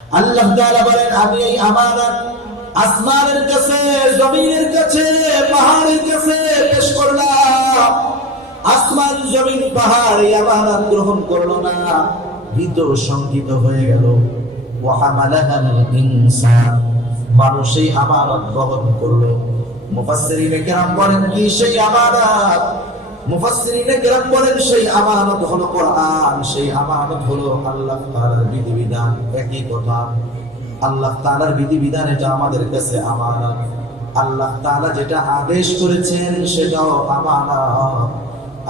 আল্লাহ তাআলা বলেন, আমি এই আমানত আসমানের কাছে, জমিনের কাছে, পাহাড়ের কাছে পেশ করলাম। আসমান, জমিন, পাহাড় এই আমানত গ্রহণ করলো না, ভীত শঙ্কিত হয়ে গেল। ওয়া হামালাহাল ইনসান, মানুষ এই আমানত গ্রহণ করলো। মুফাসসিরিনে কেরাম বলেন, কি সেই আমানত? মুফাসসিরিনে কেরাম বলেন, সেই আমানত হলো কোরআন, সেই আমানত হলো আল্লাহ তাআলার বিধিবিধান। একই কথা, আল্লাহ তাআলার বিধিবিধান, এটা আমাদের কাছে আমানত। আল্লাহ তাআলা যেটা আদেশ করেছেন সেটাও আমানত।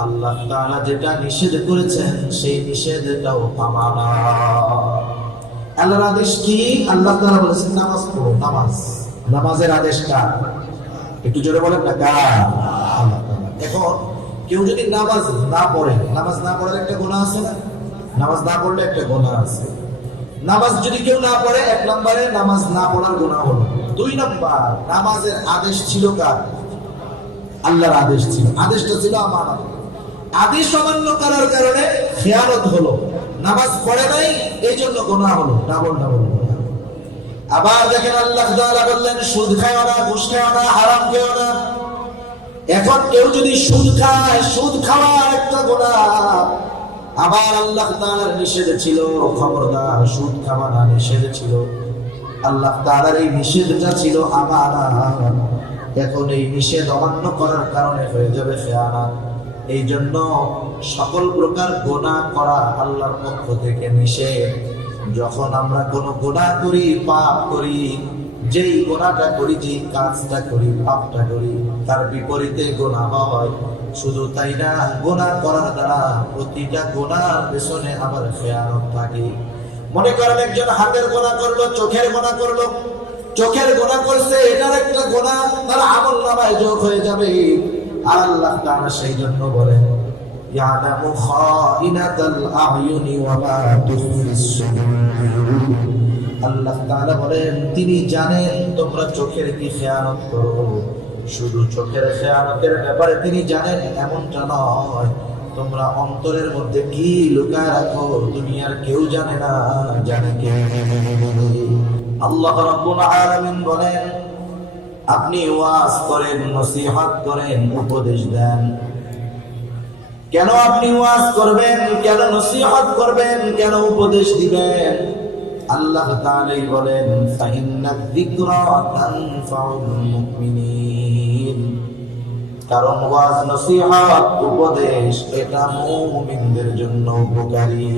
আল্লাহ তাআলা যেটা নিষেধ করেছেন সেই নিষেধটাও আমানত। আল্লাহর আদেশ কি? আল্লাহ তাআলা বলেছেন নামাজ পড়ো। নামাজের আদেশ কার? একটু জোরে বলেন না, কার? আল্লাহ তাআলা। এখন কেউ যদি নামাজ না পড়ে, নামাজ না পড়ার একটা গুনাহ আছে না? নামাজ না পড়লে একটা গুনাহ আছে। নামাজ যদি কেউ না পড়ে, এক নম্বরে নামাজ না পড়ার গুনাহ হলো। দুই নম্বর, নামাজের আদেশ ছিল কার? আল্লাহর আদেশ ছিল, আদেশটা ছিল আমানত। আদেশ অমান্য করার কারণে খেয়ানত হলো, নামাজ পড়ে নাই, এই জন্য গুনাহ হলো, ডাবল ডাবল। আবার দেখেন, আল্লাহ তাআলা বললেন, সুদ খাও না, ঘুষ খাও না, হারাম খেও না। এখন কেউ যদি সুদ খায়, সুদ খাওয়া একটা গুনাহ। আবার আল্লাহ তাআলার নিষেধ ছিল, খবরদার সুদ খাওয়া না, নিষেধ ছিল। আল্লাহ তাআলার এই নিষেধটা ছিল আমানত। এখন এই নিষেধ অমান্য করার কারণে হয়ে যাবে খেয়ানত। এই জন্য সকল প্রকার গুনাহ করা আল্লাহর পক্ষ থেকে নিষেধ। যখন আমরা কোনো গুনাহ করি, পাপ করি, যেই গুনাহটা করি, যেই কাজটা করি, পাপটা করি, তার বিপরীতে গুনাহ হয়। শুধু তাই না, গুনাহ করার দ্বারা প্রতিটা গুনাহর পেছনে আবার খেয়ানত থাকে। মনে করেন একজন হাতের গুনাহ করলো, চোখের গুনাহ করলো, চোখের গুনাহ করছে, এটার একটা গুনাহ তার আমলনামায় যোগ হয়ে যাবে। আর আল্লাহ তাআলা সেই জন্য বলেন, ইয়ালামু খাইনাতাল আ'য়ুনি ওয়া মা তুখফিস সুদূর। আল্লাহ তাআলা বলেন, তিনি জানেন তোমরা চোখের কি খেয়ানত করো। শুধু চোখের খেয়ানতের ব্যাপারে তিনি জানেন এমনটা নয়, তোমরা অন্তরের মধ্যে কি লুকায় রাখো দুনিয়ার কেউ জানে না, জানে কে? আল্লাহ রাব্বুল আলামিন বলেন, আপনি ওয়াজ করেন, নসিহত করেন, উপদেশ দেন। কেন আপনি ওয়াজ করবেন? কেন নসিহত করবেন? কেন উপদেশ দিবেন? আল্লাহ তাআলা বলেন, ফাইন্নাদ যিকরা তানফাউল মুমিনিন। কারণ ওয়াজ, নসিহত, উপদেশ এটা মুমিনদের জন্য উপকারী।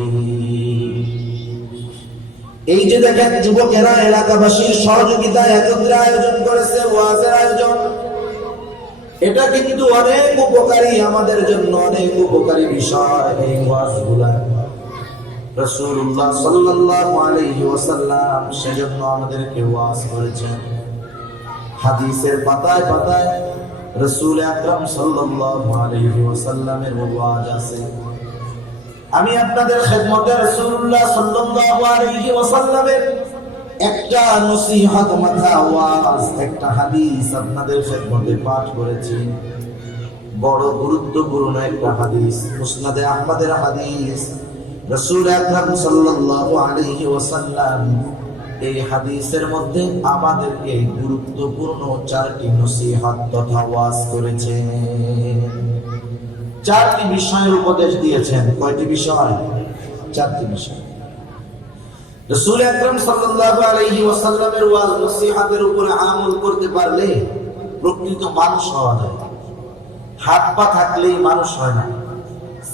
এই যে দেখেন, যুবকেরা এলাকাবাসীর সহযোগিতায় একত্রে আয়োজন করেছে ওয়াজের আয়োজন, এটা কিন্তু অনেক উপকারী, আমাদের জন্য অনেক উপকারী বিষয় এই ওয়াজগুলা। রাসূলুল্লাহ সাল্লাল্লাহু আলাইহি ওয়াসাল্লাম সেজন্য আমাদেরকে ওয়াজ করেছেন। হাদিসের পাতায় পাতায় রাসূল আকরাম সাল্লাল্লাহু আলাইহি ওয়াসাল্লামের ওয়াজ আছে। আমি আপনাদের খেদমতে রাসূলুল্লাহ সাল্লাল্লাহু আলাইহি ওয়াসাল্লামের একটা নসিহত মাথা ওয়াজ, একটা হাদিস আপনাদের খেদমতে পাঠ করেছি। বড় গুরুত্বপূর্ণ একটা হাদিস, মুসনাদে আহমদের হাদিস। রাসূল আকরাম সাল্লাল্লাহু আলাইহি ওয়াসাল্লাম এই হাদিসের মধ্যে আমাদেরকে গুরুত্বপূর্ণ চারটি নসিহত তথা ওয়াজ করেছেন। চারটি বিষয়ের উপদেশ দিয়েছেন। কয়টি বিষয়? চারটি বিষয়। রাসূল আকরাম সাল্লাল্লাহু আলাইহি ওয়াসাল্লামের ওয়াজ নসিহতের উপরে আমল করতে পারলে প্রকৃত মানুষ হওয়া যায়। হাত পা থাকলেই মানুষ হয় না,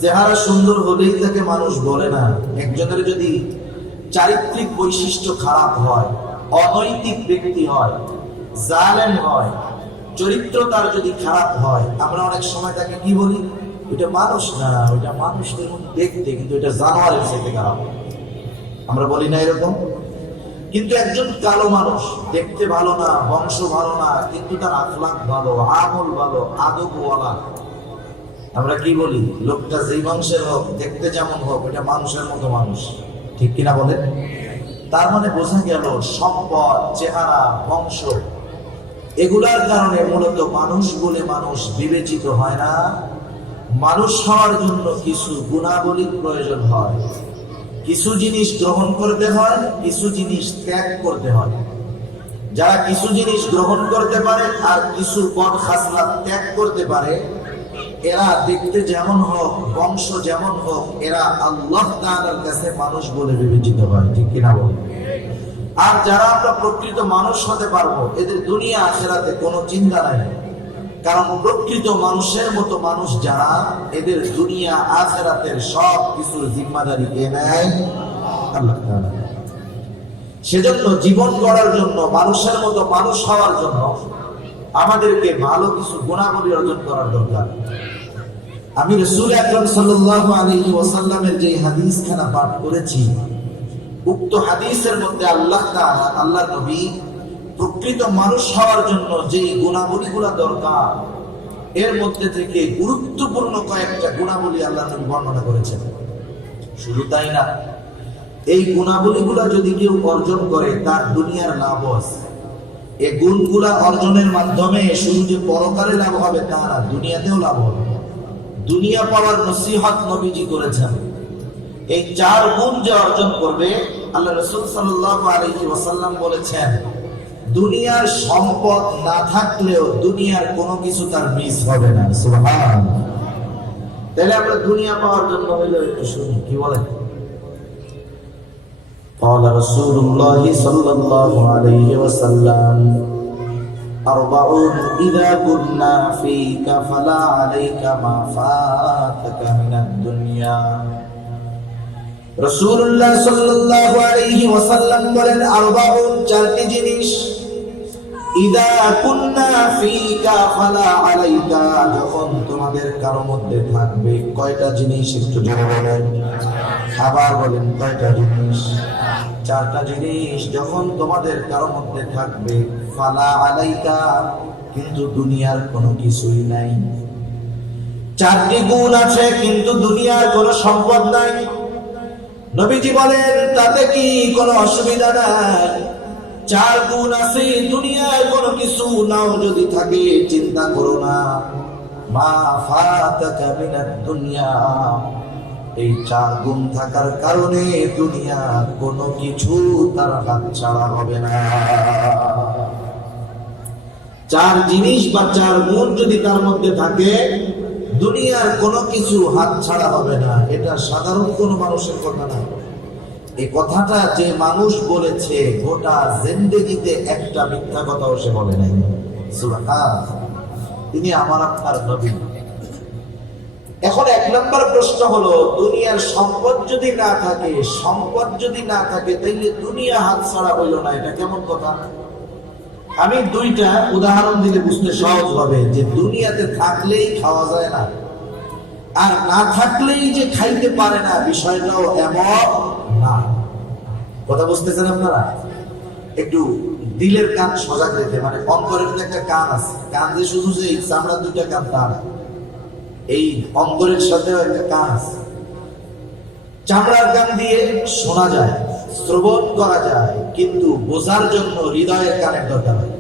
চেহারা সুন্দর হলেই তাকে মানুষ বলে না। একজনের যদি চারিত্রিক বৈশিষ্ট্য খারাপ হয়, অনৈতিক ব্যক্তি হয়, জালেম হয়, চরিত্র তার যদি খারাপ হয়, আমরা অনেক সময় তাকে কি বলি? ওইটা মানুষ না, ওইটা মানুষদের মধ্যে দেখতে, কিন্তু এটা জানোয়ারের সাথে খারাপ। আমরা বলি না এরকম? কিন্তু একজন কালো মানুষ, দেখতে ভালো না, বংশ ভালো না, কিন্তু তার আখলাক ভালো, আমল ভালো, আদবওয়ালা, আমরা কি বলি? লোকটা যেই বংশের হোক, দেখতে যেমন হোক, এটা মানুষের মতো মানুষ। ঠিক কিনা বলেন? তার মানে বোঝা গেল সম্পদ, চেহারা, বংশ এগুলার কারণে মূলত মানুষ বলে মানুষ বিবেচিত হয় না। মানুষ হওয়ার জন্য কিছু গুণাবলীর প্রয়োজন হয়, কিছু জিনিস গ্রহণ করতে হয়, কিছু জিনিস ত্যাগ করতে হয়। যারা কিছু জিনিস গ্রহণ করতে পারে আর কিছু বদ খাসলাত ত্যাগ করতে পারে, এরা দেখতে যেমন হোক, বংশ যেমন হোক, এরা আল্লাহ তাআলার কাছে মানুষ বলে বিবেচিত হয়, ঠিক কিনা বলেন? আর যারা আমরা প্রকৃত মানুষ হতে পারবো, এদের দুনিয়া আখিরাতে কোনো চিন্তা নাই। কারণ প্রকৃত মানুষের মতো মানুষ যারা, এদের দুনিয়া আখিরাতের সব কিছুর জিম্মাদারি কে নেয়? আল্লাহ তাআলা। সেজন্য জীবন গড়ার জন্য, মানুষের মতো মানুষ হওয়ার জন্য আমাদেরকে ভালো কিছু গুণাবলী অর্জন করার দরকার। আমি রাসূল আকরাম সাল্লাল্লাহু আলাইহি ওয়াসাল্লামের যে হাদিসখানা পাঠ করেছি, উক্ত হাদিসের মধ্যে আল্লাহ তাআলা, আল্লাহর নবী প্রকৃত মানুষ হওয়ার জন্য যে গুণাবলীগুলো দরকার, এর মধ্যে থেকে গুরুত্বপূর্ণ কয়েকটা গুণাবলী আল্লাহর নবী বর্ণনা করেছেন। শুধু তাই না, এই গুণাবলীগুলো যদি কেউ অর্জন করে, তার দুনিয়ার লাভ আছে। এই গুণগুলা অর্জনের মাধ্যমে শুধু যে পরকালে লাভ হবে তা না, দুনিয়াতেও লাভ হবে। দুনিয়া পাওয়ার নসিহত নবীজি করেছেন। এই 4 গুণ যে অর্জন করবে, আল্লাহ রাসূল সাল্লাল্লাহু আলাইহি ওয়াসাল্লাম বলেছেন, দুনিয়ার সম্পদ না থাকলেও দুনিয়ার কোনো কিছু তার মিস হবে না। সুবহানাল্লাহ। তাহলে আমরা দুনিয়া পাওয়ার জন্য হইলো একটু শুনি, কি বলেন? قال رسول الله صلى الله عليه وسلم أربع إذا كنا فيك فلا عليك ما فاتك من الدنيا। রাসূলুল্লাহ সাল্লাল্লাহু আলাইহি ওয়াসাল্লাম বলেন, আরবাউন, 4টি জিনিস, ইদা কুন্না ফিকা ফালা আলাইকা, যখন তোমাদের কারো মধ্যে থাকবে। কয়টা জিনিস একটু জেনে বলেন, আবার বলেন, কয়টা জিনিস? 4টা জিনিস যখন তোমাদের কারো মধ্যে থাকবে, ফালা আলাইকা, কিন্তু দুনিয়ার কোনো কিছুই নাই। 4টি গুণ আছে কিন্তু দুনিয়ার কোনো সম্পদ নাই। নবীজি বলেন, তাতে কি কোনো অসুবিধা নাই? 4 গুণ আছে, দুনিয়ার কোনো কিছু নাও যদি থাকে, চিন্তা করো না। মা ফাতাকা মিনাদ দুনিয়া, এই 4 গুণ থাকার কারণে দুনিয়ার কোনো কিছু তার হাত ছাড়া হবে না। 4 জিনিস বা 4 গুণ যদি তার মধ্যে থাকে, দুনিয়ার কোনো কিছু হাত ছাড়া হবে না। এটা সাধারণ কোনো মানুষের কথা না। এই কথাটা যে মানুষ বলেছে, গোটা জিন্দেগিতে একটা মিথ্যা কথাও সে বলে নাই। সুবহানাল্লাহ। তিনি আমার আপনার নবী। এখন 1 নম্বর প্রশ্ন হলো, দুনিয়ার সম্পদ যদি না থাকে, তাইলে দুনিয়া হাত ছাড়া হইল না, এটা কেমন কথা? আমি 2টা উদাহরণ দিলে বুঝতে সহজ হবে যে দুনিয়াতে থাকলেই খাওয়া যায় না, আর না থাকলেই যে খাইতে পারে না, বিষয়টাও এমন না। কথা বুঝতেছেন আপনারা? একটু দিলের কান সজাগ রেখে, মানে অন্তরের একটা কান আছে, কান যে শুধু যে চামড়ার 2টা কান তা না, এই অন্তরের সাথেও একটা কান আছে। চামড়ার কান দিয়ে শোনা যায়, শ্রবণ করা যায়, কিন্তু বোঝার জন্য হৃদয়ের কানের দরকার হয়।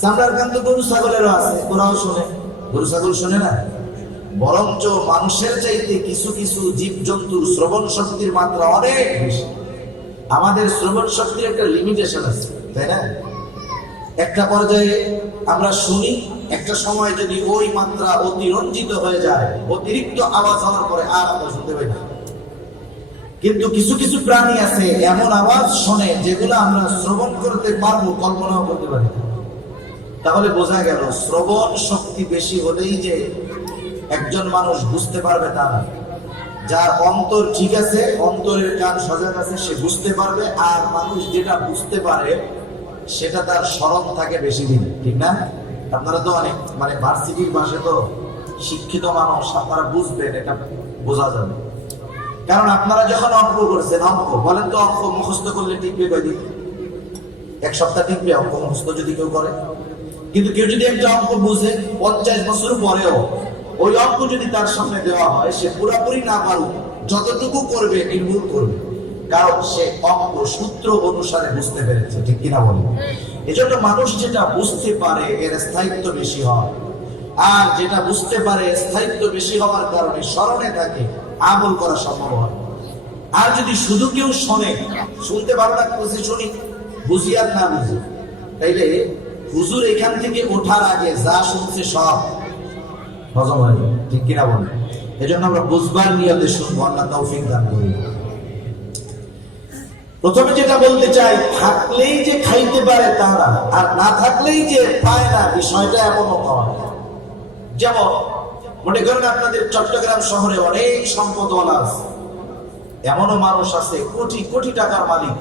চামড়ার কান তো গরু ছাগলেরও আছে, ওরাও শোনে। গরু ছাগল শোনে না? বরঞ্চ মানুষের চাইতে কিছু কিছু জীব জন্তুর শ্রবণ শক্তির মাত্রা অনেক বেশি। আমাদের শ্রবণ শক্তির একটা লিমিটেশন আছে, তাই না? একটা পর্যায়ে আমরা শুনি, একটা সময় যদি ওই মাত্রা অতিরঞ্জিত হয়ে যায়, অতিরিক্ত আওয়াজ হওয়ার পরে আর আমরা শুনতে পাই না। কিন্তু কিছু কিছু প্রাণী আছে এমন আওয়াজ শোনে যেগুলো আমরা শ্রবণ করতে পারবো, কল্পনাও করতে পারি। তাহলে বোঝা গেল, শ্রবণ শক্তি বেশি হলেই যে একজন মানুষ বুঝতে পারবে তা না। যার অন্তর ঠিক আছে, অন্তরের কান সজাগ আছে, সে বুঝতে পারবে। আর মানুষ যেটা বুঝতে পারে সেটা তার স্মরণ থাকে বেশি দিন, ঠিক না? আপনারা তো অনেক মানে ভার্সিটির পাশে তো শিক্ষিত মানুষ, আপনারা বুঝবেন, এটা বোঝা যাবে। কারণ আপনারা যখন অঙ্ক করছেন, অঙ্ক বলেন তো, অঙ্ক মুখস্থ করলে টিকবে কয়দিন? 1 সপ্তাহ টিকবে অঙ্ক মুখস্থ যদি কেউ করে। কিন্তু কেউ যদি একটা অঙ্ক বুঝে 50 বছর পরেও ওই অঙ্ক যদি তার সামনে দেওয়া হয়, সে পুরোপুরি না পারুক, যতটুকু করবে নির্ভুল করবে, কারণ সে অঙ্ক সূত্র অনুসারে বুঝতে পেরেছে, ঠিক কিনা বলেন? এজন্য মানুষ যেটা বুঝতে পারে এর স্থায়িত্ব বেশি হয়, আর যেটা বুঝতে পারে স্থায়িত্ব বেশি হওয়ার কারণে স্মরণে থাকে, আমল করা সম্ভব হয়। আর যদি শুধু কেউ শোনে, শুনতে ভালো লাগতেছে শুনি, বুঝি আর না বুঝি, তাইলে হুজুর এখান থেকে ওঠার আগে যা শুনছে সব হজম হয়, ঠিক কিনা বলেন? এজন্য আমরা বুঝবার নিয়তে শুনবো, আল্লাহ তৌফিক দান করুন। প্রথমে যেটা বলতে চাই, থাকলেই যে খাইতে পারে তা না, আর না থাকলেই যে পায় না, বিষয়টা এমনও হয়। যেমন মনে করেন আপনাদের চট্টগ্রাম শহরে অনেক সম্পদওয়ালা আছে, এমনও মানুষ আছে কোটি কোটি টাকার মালিক,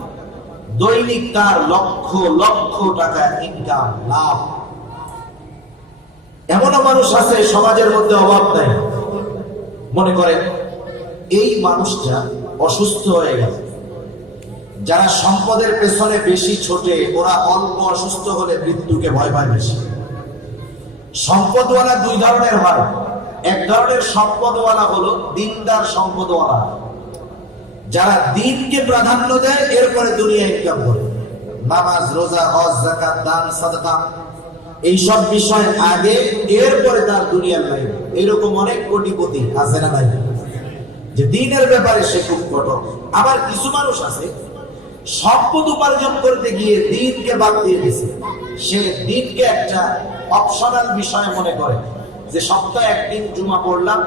দৈনিক তার লক্ষ লক্ষ টাকা ইনকাম লাভ। এমনও মানুষ আছে সমাজের মধ্যে অভাব নাই। মনে করেন এই মানুষটা অসুস্থ হয়ে গেল। যারা সম্পদের পেছনে বেশি ছোটে, ওরা অল্প অসুস্থ হলে মৃত্যুকে ভয় পায় বেশি। সম্পদওয়ালা দুই ধরনের হয়। এক ধরনের সম্পদওয়ালা হলো দিনদার সম্পদওয়ালা, যারা দিনকে প্রাধান্য দেয়, এরপরে দুনিয়া ইনকাম করে। নামাজ, রোজা, হজ, যাকাত, দান, সাদকা এইসব বিষয় আগে, এরপরে তার দুনিয়ার লাইফ। এরকম অনেক কোটিপতি আছে না নাই, যে দিনের ব্যাপারে সে খুব কঠোর। আবার কিছু মানুষ আছে সম্পদ উপার্জন করতে গিয়ে দিনকে বাদ দিয়ে দিছে। সে দিনকে একটা অপশনাল বিষয় মনে করে, যে সপ্তাহে একদিন জুমা পড়লাম,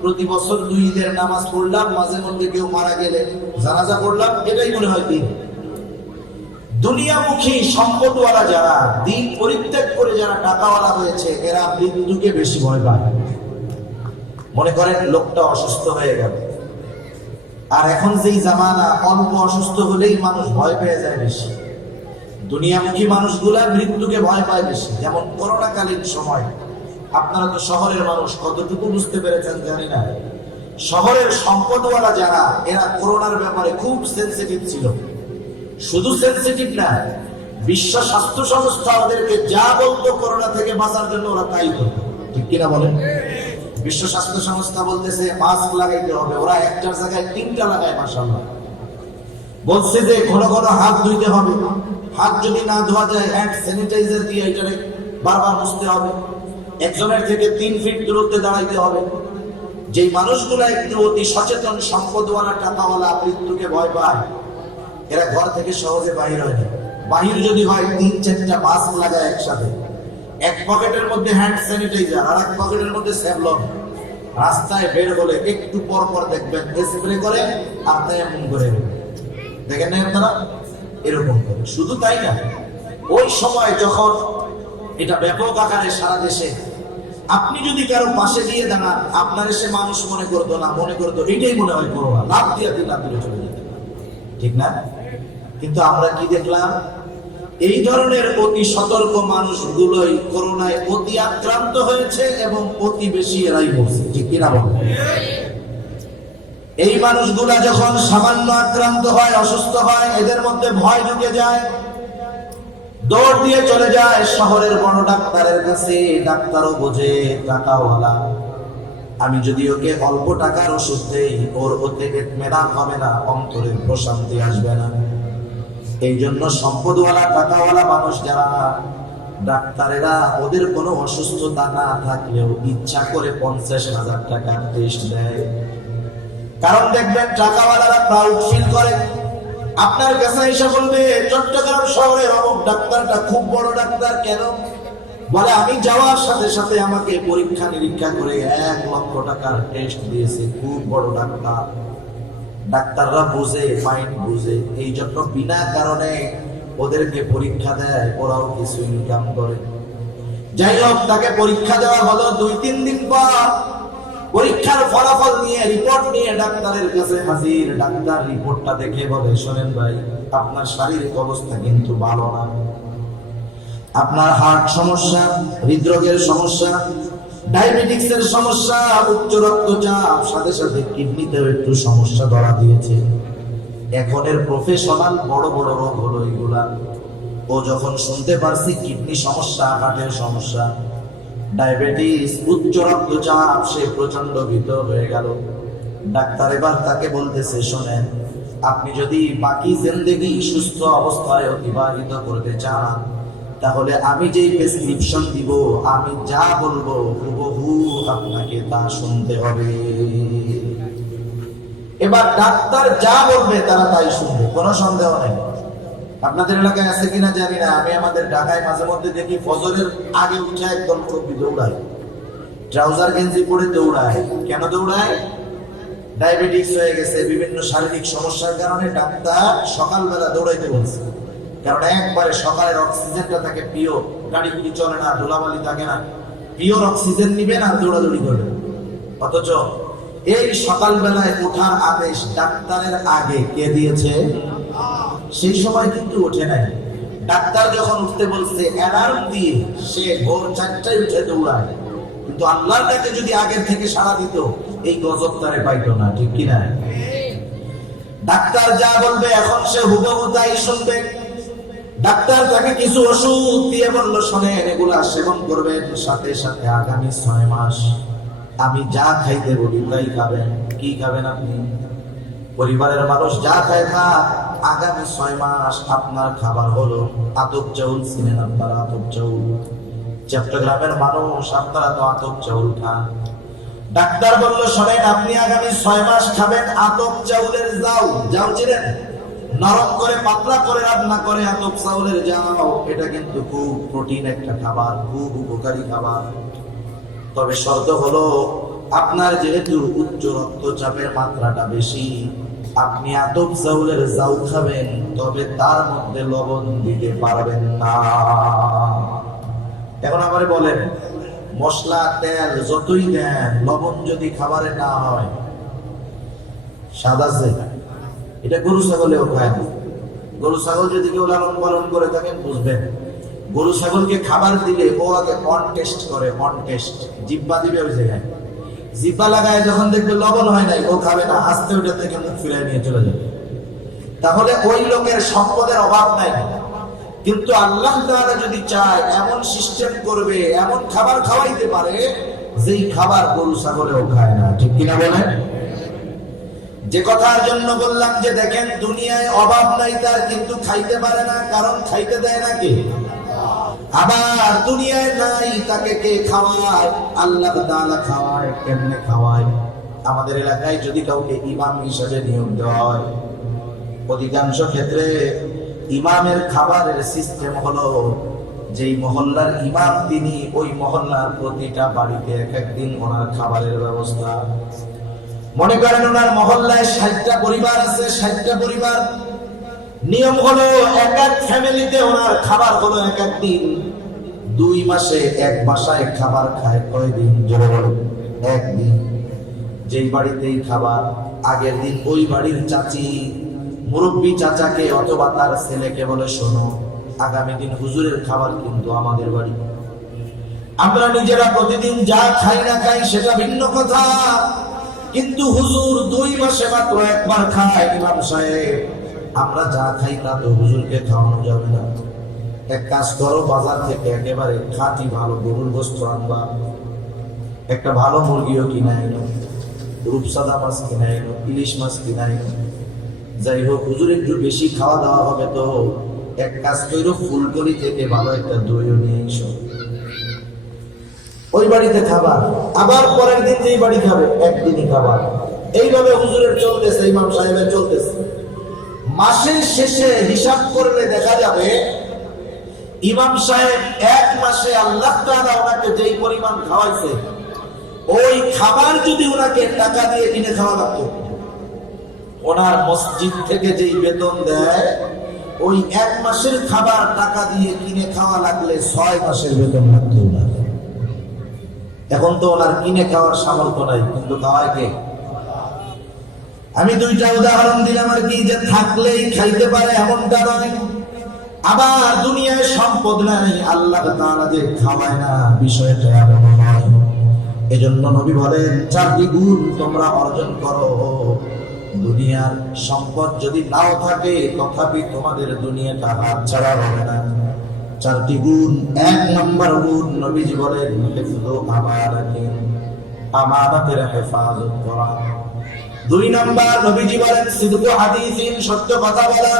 প্রতি বছর 2 ঈদের নামাজ পড়লাম, মাঝে মধ্যে কেউ মারা গেলে জানাজা পড়লাম, এটাই মনে হয় দিন। দুনিয়ামুখী সম্পদওয়ালা যারা, দিন পরিত্যাগ করে যারা টাকাওয়ালা হয়েছে, এরা মৃত্যুকে বেশি ভয় পায়। মনে করেন লোকটা অসুস্থ হয়ে গেল, আর এখন যেই জামানা, অল্প অসুস্থ হলেই মানুষ ভয় পেয়ে যায় বেশি। দুনিয়ামুখী মানুষগুলা মৃত্যুকে ভয় পায় বেশি। যেমন করোনাকালীন সময়, আপনারা তো শহরের মানুষ, কতটুকু বুঝতে পেরেছেন জানি না, শহরের সম্পদওয়ালা যারা, এরা করোনার ব্যাপারে খুব সেন্সিটিভ ছিল। শুধু সেন্সিটিভ না, বিশ্ব স্বাস্থ্য সংস্থা ওদেরকে যা বলতো করোনা থেকে বাঁচার জন্য, ওরা তাই করতো, ঠিক কিনা বলেন? বিশ্ব স্বাস্থ্য সংস্থা বলতেছে মাস্ক লাগাইতে হবে, ওরা একটার জায়গায় 3টা লাগায়। মাশাআল্লাহ। বলছে যে ঘন ঘন হাত ধুইতে হবে, হাত যদি না ধোয়া যায় হ্যান্ড স্যানিটাইজার দিয়ে এটারে বারবার মুছতে হবে, একজনের থেকে 3 ফিট দূরত্বে দাঁড়াইতে হবে। যেই মানুষগুলো একটু অতি সচেতন, সম্পদওয়ালা, টাকাওয়ালা, মৃত্যুকে ভয় পায়, এরা ঘর থেকে সহজে বাহির হয় না। বাহির যদি হয় 3-4টা মাস্ক লাগায় একসাথে, এক পকেটের মধ্যে হ্যান্ড স্যানিটাইজার, আর এক পকেটের মধ্যে স্যাভলন। রাস্তায় বের হলে একটু পর পর দেখবেন স্প্রে করে আর এমন করে, দেখেন না আপনারা, এরকম করে। শুধু তাই না, ওই সময় যখন এটা ব্যাপক আকারে সারা দেশে, আপনি যদি কারো পাশে দিয়ে দাঁড়ান, আপনার এসে মানুষ মনে করতো না, মনে করতো এটাই মনে হয় করোনা, লাভ দিয়ে দিন দূরে চলে যেত, ঠিক না? কিন্তু আমরা কি দেখলাম, এই ধরনের অতি সতর্ক মানুষগুলোই করোনায় অতি আক্রান্ত হয়েছে, এবং অতি বেশি এরাই মরছে, ঠিক কিনা বলেন? এই মানুষগুলা যখন সামান্য আক্রান্ত হয়, অসুস্থ হয়, এদের মধ্যে ভয় ঢুকে যায়, দৌড় দিয়ে চলে যায় শহরের বড় ডাক্তারের কাছে। ডাক্তারও বোঝে টাকাওয়ালা, আমি যদি ওকে অল্প টাকার ওষুধ দেই, ওর ওতে ইতমিনান হবে না, অন্তরের প্রশান্তি আসবে না। এই জন্য সম্পদওয়ালা, টাকাওয়ালা মানুষ যারা, ডাক্তারেরা ওদের কোনো অসুস্থতা না থাকলেও ইচ্ছা করে 50,000 টাকার টেস্ট দেয়। কারণ দেখবেন টাকাওয়ালারা প্রাউড ফিল করে, আপনার কাছে এসে বলবে চট্টগ্রাম শহরের অমুক ডাক্তারটা খুব বড় ডাক্তার। কেন? বলে আমি যাওয়ার সাথে সাথে আমাকে পরীক্ষা নিরীক্ষা করে 1 লক্ষ টাকার টেস্ট দিয়েছে, খুব বড় ডাক্তার। ডাক্তাররা বুঝে, মাইন্ড বুঝে, এই জন্য বিনা কারণে ওদেরকে পরীক্ষা দেয়, ওরাও কিছু ইনকাম করে। যাই হোক, তাকে পরীক্ষা দেওয়া হলো, 2-3 দিন পর পরীক্ষার ফলাফল নিয়ে, রিপোর্ট নিয়ে ডাক্তারের কাছে হাজির। ডাক্তার রিপোর্টটা দেখে বলে, শোনেন ভাই, আপনার শারীরিক অবস্থা কিন্তু ভালো না, আপনার হার্ট সমস্যা, হৃদরোগের সমস্যা, ডায়াবেটিক্সের সমস্যা, উচ্চ রক্তচাপ, সাথে সাথে কিডনিতেও একটু সমস্যা ধরা দিয়েছে। এখন এর প্রফেশনাল বড় বড় রোগ হলো এগুলা। ও যখন শুনতে পারছি কিডনি সমস্যা, হার্টের সমস্যা, ডায়াবেটিস, উচ্চ রক্তচাপ, সে প্রচন্ড ভীত হয়ে গেল। ডাক্তার এবার তাকে বলতেছে, শোনেন, আপনি যদি বাকি জিন্দেগি সুস্থ অবস্থায় অতিবাহিত করতে চান, তাহলে আমি যেই প্রেসক্রিপশন দিব, আমি যা বলবো হুবহু আপনাকে তা শুনতে হবে। এবার ডাক্তার যা বলবে তারা তাই শুনবে, কোনো সন্দেহ নেই। আপনাদের এলাকায় আছে কিনা জানি না, আমি আমাদের ঢাকায় মাঝে মধ্যে দেখি ফজরের আগে উঠে একদম মুরব্বি দৌড়ায়, ট্রাউজার গেঞ্জি পরে দৌড়ায়। কেন দৌড়ায়? ডায়াবেটিস হয়ে গেছে, বিভিন্ন শারীরিক সমস্যার কারণে ডাক্তার সকালবেলা দৌড়াইতে বলছে। কারণ একবারে সকালের অক্সিজেনটা থাকে পিওর, গাড়ি গুড়ি চলে না, ধুলাবালি থাকে না, পিওর অক্সিজেন নিবেন আর দৌড়াদৌড়ি করবেন। অথচ এই সকালবেলায় ওঠার আদেশ ডাক্তারের আগে কে দিয়েছে? সেই সময় কিন্তু ওঠে নাই। ডাক্তার যখন উঠতে বলছে অ্যালার্ম দিয়ে সে ভোর 4টায় উঠে দৌড়ায়, কিন্তু আল্লাহর ডাকে যদি আগের থেকে সাড়া দিত এই গজব তারে পাইতো না, ঠিক কিনা? ডাক্তার যা বলবে এখন সে হুবহু তাই শুনবে। ডাক্তার তাকে কিছু ওষুধ দিয়ে বলল, শোনেন এগুলা সেবন করবেন, সাথে সাথে আগামী 6 মাস আমি যা খাইতে বলি তাই খাবেন। কি খাবেন আপনি? পরিবারের মানুষ যা খায় খা, আগামী 6 মাস আপনার খাবার হলো আতপ চাউল। চিনেন আপনারা আতপ চাউল? চট্টগ্রামের মানুষ আপনারা তো আতপ চাউল খান। ডাক্তার বলল, শোনেন আপনি আগামী 6 মাস খাবেন আতপ চাউলের জাউ। জাউ চিনেন? নরম করে পাতলা করে রান্না করে আতপ চাউলের জাউ। এটা কিন্তু খুব প্রোটিন একটা খাবার, খুব উপকারী খাবার। তবে শর্ত হলো আপনার যেহেতু উচ্চ রক্তচাপের মাত্রাটা বেশি, আপনি আতপ চাউলের জাউ খাবেন, তবে তার মধ্যে লবণ দিতে পারবেন না। এখন আমারে বলেন, মশলা তেল যতই দেন, লবণ যদি খাবারে না হয়, স্বাদ আছে? এটা গরু ছাগলেও খায় না। গরু ছাগল যদি কেউ লালন পালন করে থাকেন বুঝবেন, গরু ছাগলকে খাবার দিলে ও আগে অন টেস্ট করে, অন টেস্ট জিব্বা দিবে, ওই জায়গায় জিব্বা লাগায় যখন দেখবে লবণ হয় নাই, ও খাবে না, আস্তে ওইটা থেকে মুখ ফিরায় নিয়ে চলে যাবে। তাহলে ওই লোকের সম্পদের অভাব নাই। কিন্তু আল্লাহ তাআলা যদি চায় এমন সিস্টেম করবে, এমন খাবার খাওয়াইতে পারে যেই খাবার গরু ছাগলেও খায় না, ঠিক কিনা বলেন? যে কথার জন্য বললাম যে দেখেন দুনিয়ায় অভাব নাই তার, কিন্তু খাইতে পারে না, কারণ খাইতে দেয় না কে? আবার দুনিয়ায় নাই তাকে কে খাওয়ায়? আল্লাহ তাআলা খাওয়ায়। কেমনে খাওয়ায়? আমাদের এলাকায় যদি কাউকে ইমাম হিসেবে নিয়োগ দেওয়া হয়, অধিকাংশ ক্ষেত্রে ইমামের খাবারের সিস্টেম হলো, যেই মহল্লার ইমাম তিনি ওই মহল্লার প্রতিটা বাড়িতে এক একদিন ওনার খাবারের ব্যবস্থা। মনে করেন ওনার মহল্লায় 60টা পরিবার আছে, 60টা পরিবার, নিয়ম হলো এক এক ফ্যামিলিতে ওনার খাবার হলো এক এক দিন। 2 মাসে এক বাসায় খাবার খায় কয়দিন? জোরে বলো। একদিন। যেই বাড়িতেই খাবার, আগের দিন ওই বাড়ির চাচি মুরব্বী চাচাকে অথবা তার ছেলেকে বলে, শোনো আগামী দিন হুজুরের খাবার কিন্তু আমাদের বাড়ি। আমরা নিজেরা প্রতিদিন যা খাই না খাই সেটা ভিন্ন কথা, কিন্তু হুজুর 2 মাসে মাত্র একবার খায় ইমাম সাহেব। আমরা যা খাই তা তো হুজুরকে খাওয়ানো যাবে না। এক কাজ করো, বাজার থেকে একেবারে খাঁটি ভালো গরুর গোশত আনবা, একটা ভালো মুরগিও কিনে এনো, রূপসাদা মাছ কিনে এনো, ইলিশ মাছ কিনে এনো। যাই হোক, হুজুর একটু বেশি খাওয়া দাওয়া হবে, তো এক কাজ করো, ফুলকলি থেকে ভালো একটা দইও নিয়ে এসো, ওই বাড়িতে খাবার। আবার পরের দিন যেই বাড়ি খাবে একদিনই খাবার। এইভাবে হুজুরের চলতেছে, ইমাম সাহেবের চলতেছে। মাসের শেষে হিসাব করলে দেখা যাবে ইমাম সাহেব 1 মাসে আল্লাহ তাআলা ওনাকে যেই পরিমাণ খাওয়াইছে, ওই খাবার যদি ওনাকে টাকা দিয়ে কিনে খাওয়া লাগতো, ওনার মসজিদ থেকে যেই বেতন দেয়, ওই 1 মাসের খাবার টাকা দিয়ে কিনে খাওয়া লাগলে 6 মাসের বেতন লাগতো ওনার। এখন তো ওনার কিনে খাওয়ার সামর্থ্য নাই, কিন্তু খাওয়ায় কে? আমি 2টা উদাহরণ দিলাম আর কি, যে থাকলেই খাইতে পারে এমনটা নয়। আবার দুনিয়ায় সম্পদ নাই, আল্লাহ তাআলা যে খাওয়ায় না, বিষয়টা এমন নয়। এজন্য নবী বলেন 4টি গুণ তোমরা অর্জন করো। দুনিয়ার সম্পদ যদি নাও থাকে, তথাপি তোমাদের দুনিয়াটা হাতছাড়া হবে না। 4টি গুণ। 1 নম্বর গুণ নবীজি বলেন হিফযু আমানাতিন, আমানাতের হেফাজত করা। 2 নম্বর নবীজি বলেন সিদকু হাদিসিন, সত্য কথা বলা।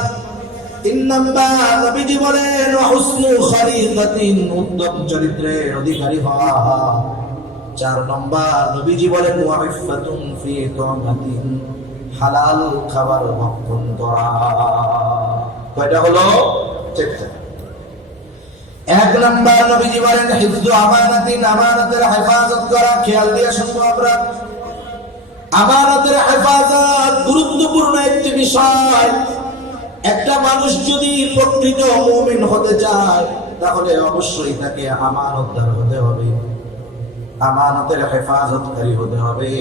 3 নম্বর নবীজি বলেন হুসনু খলিকাতিন, উত্তম চরিত্রের অধিকারী হওয়া। 4 নম্বর নবীজি বলেন ওয়াইফাতুন ফি তাআতিন, হালাল খাবার ভক্ষণ করা। কয়টা হলো? চারটা। এক নাম্বার নবীজি বলেন হিফযু আমানাতিন, আমানতের হেফাজত করা। খেয়াল দিয়ে শুনবো আমরা, আমানতের হেফাজত গুরুত্বপূর্ণ একটি বিষয়। একটা মানুষ যদি প্রকৃত মুমিন হতে চায় তাহলে অবশ্যই তাকে আমানতদার হতে হবে, আমানতের হেফাজতকারী হতে হবে।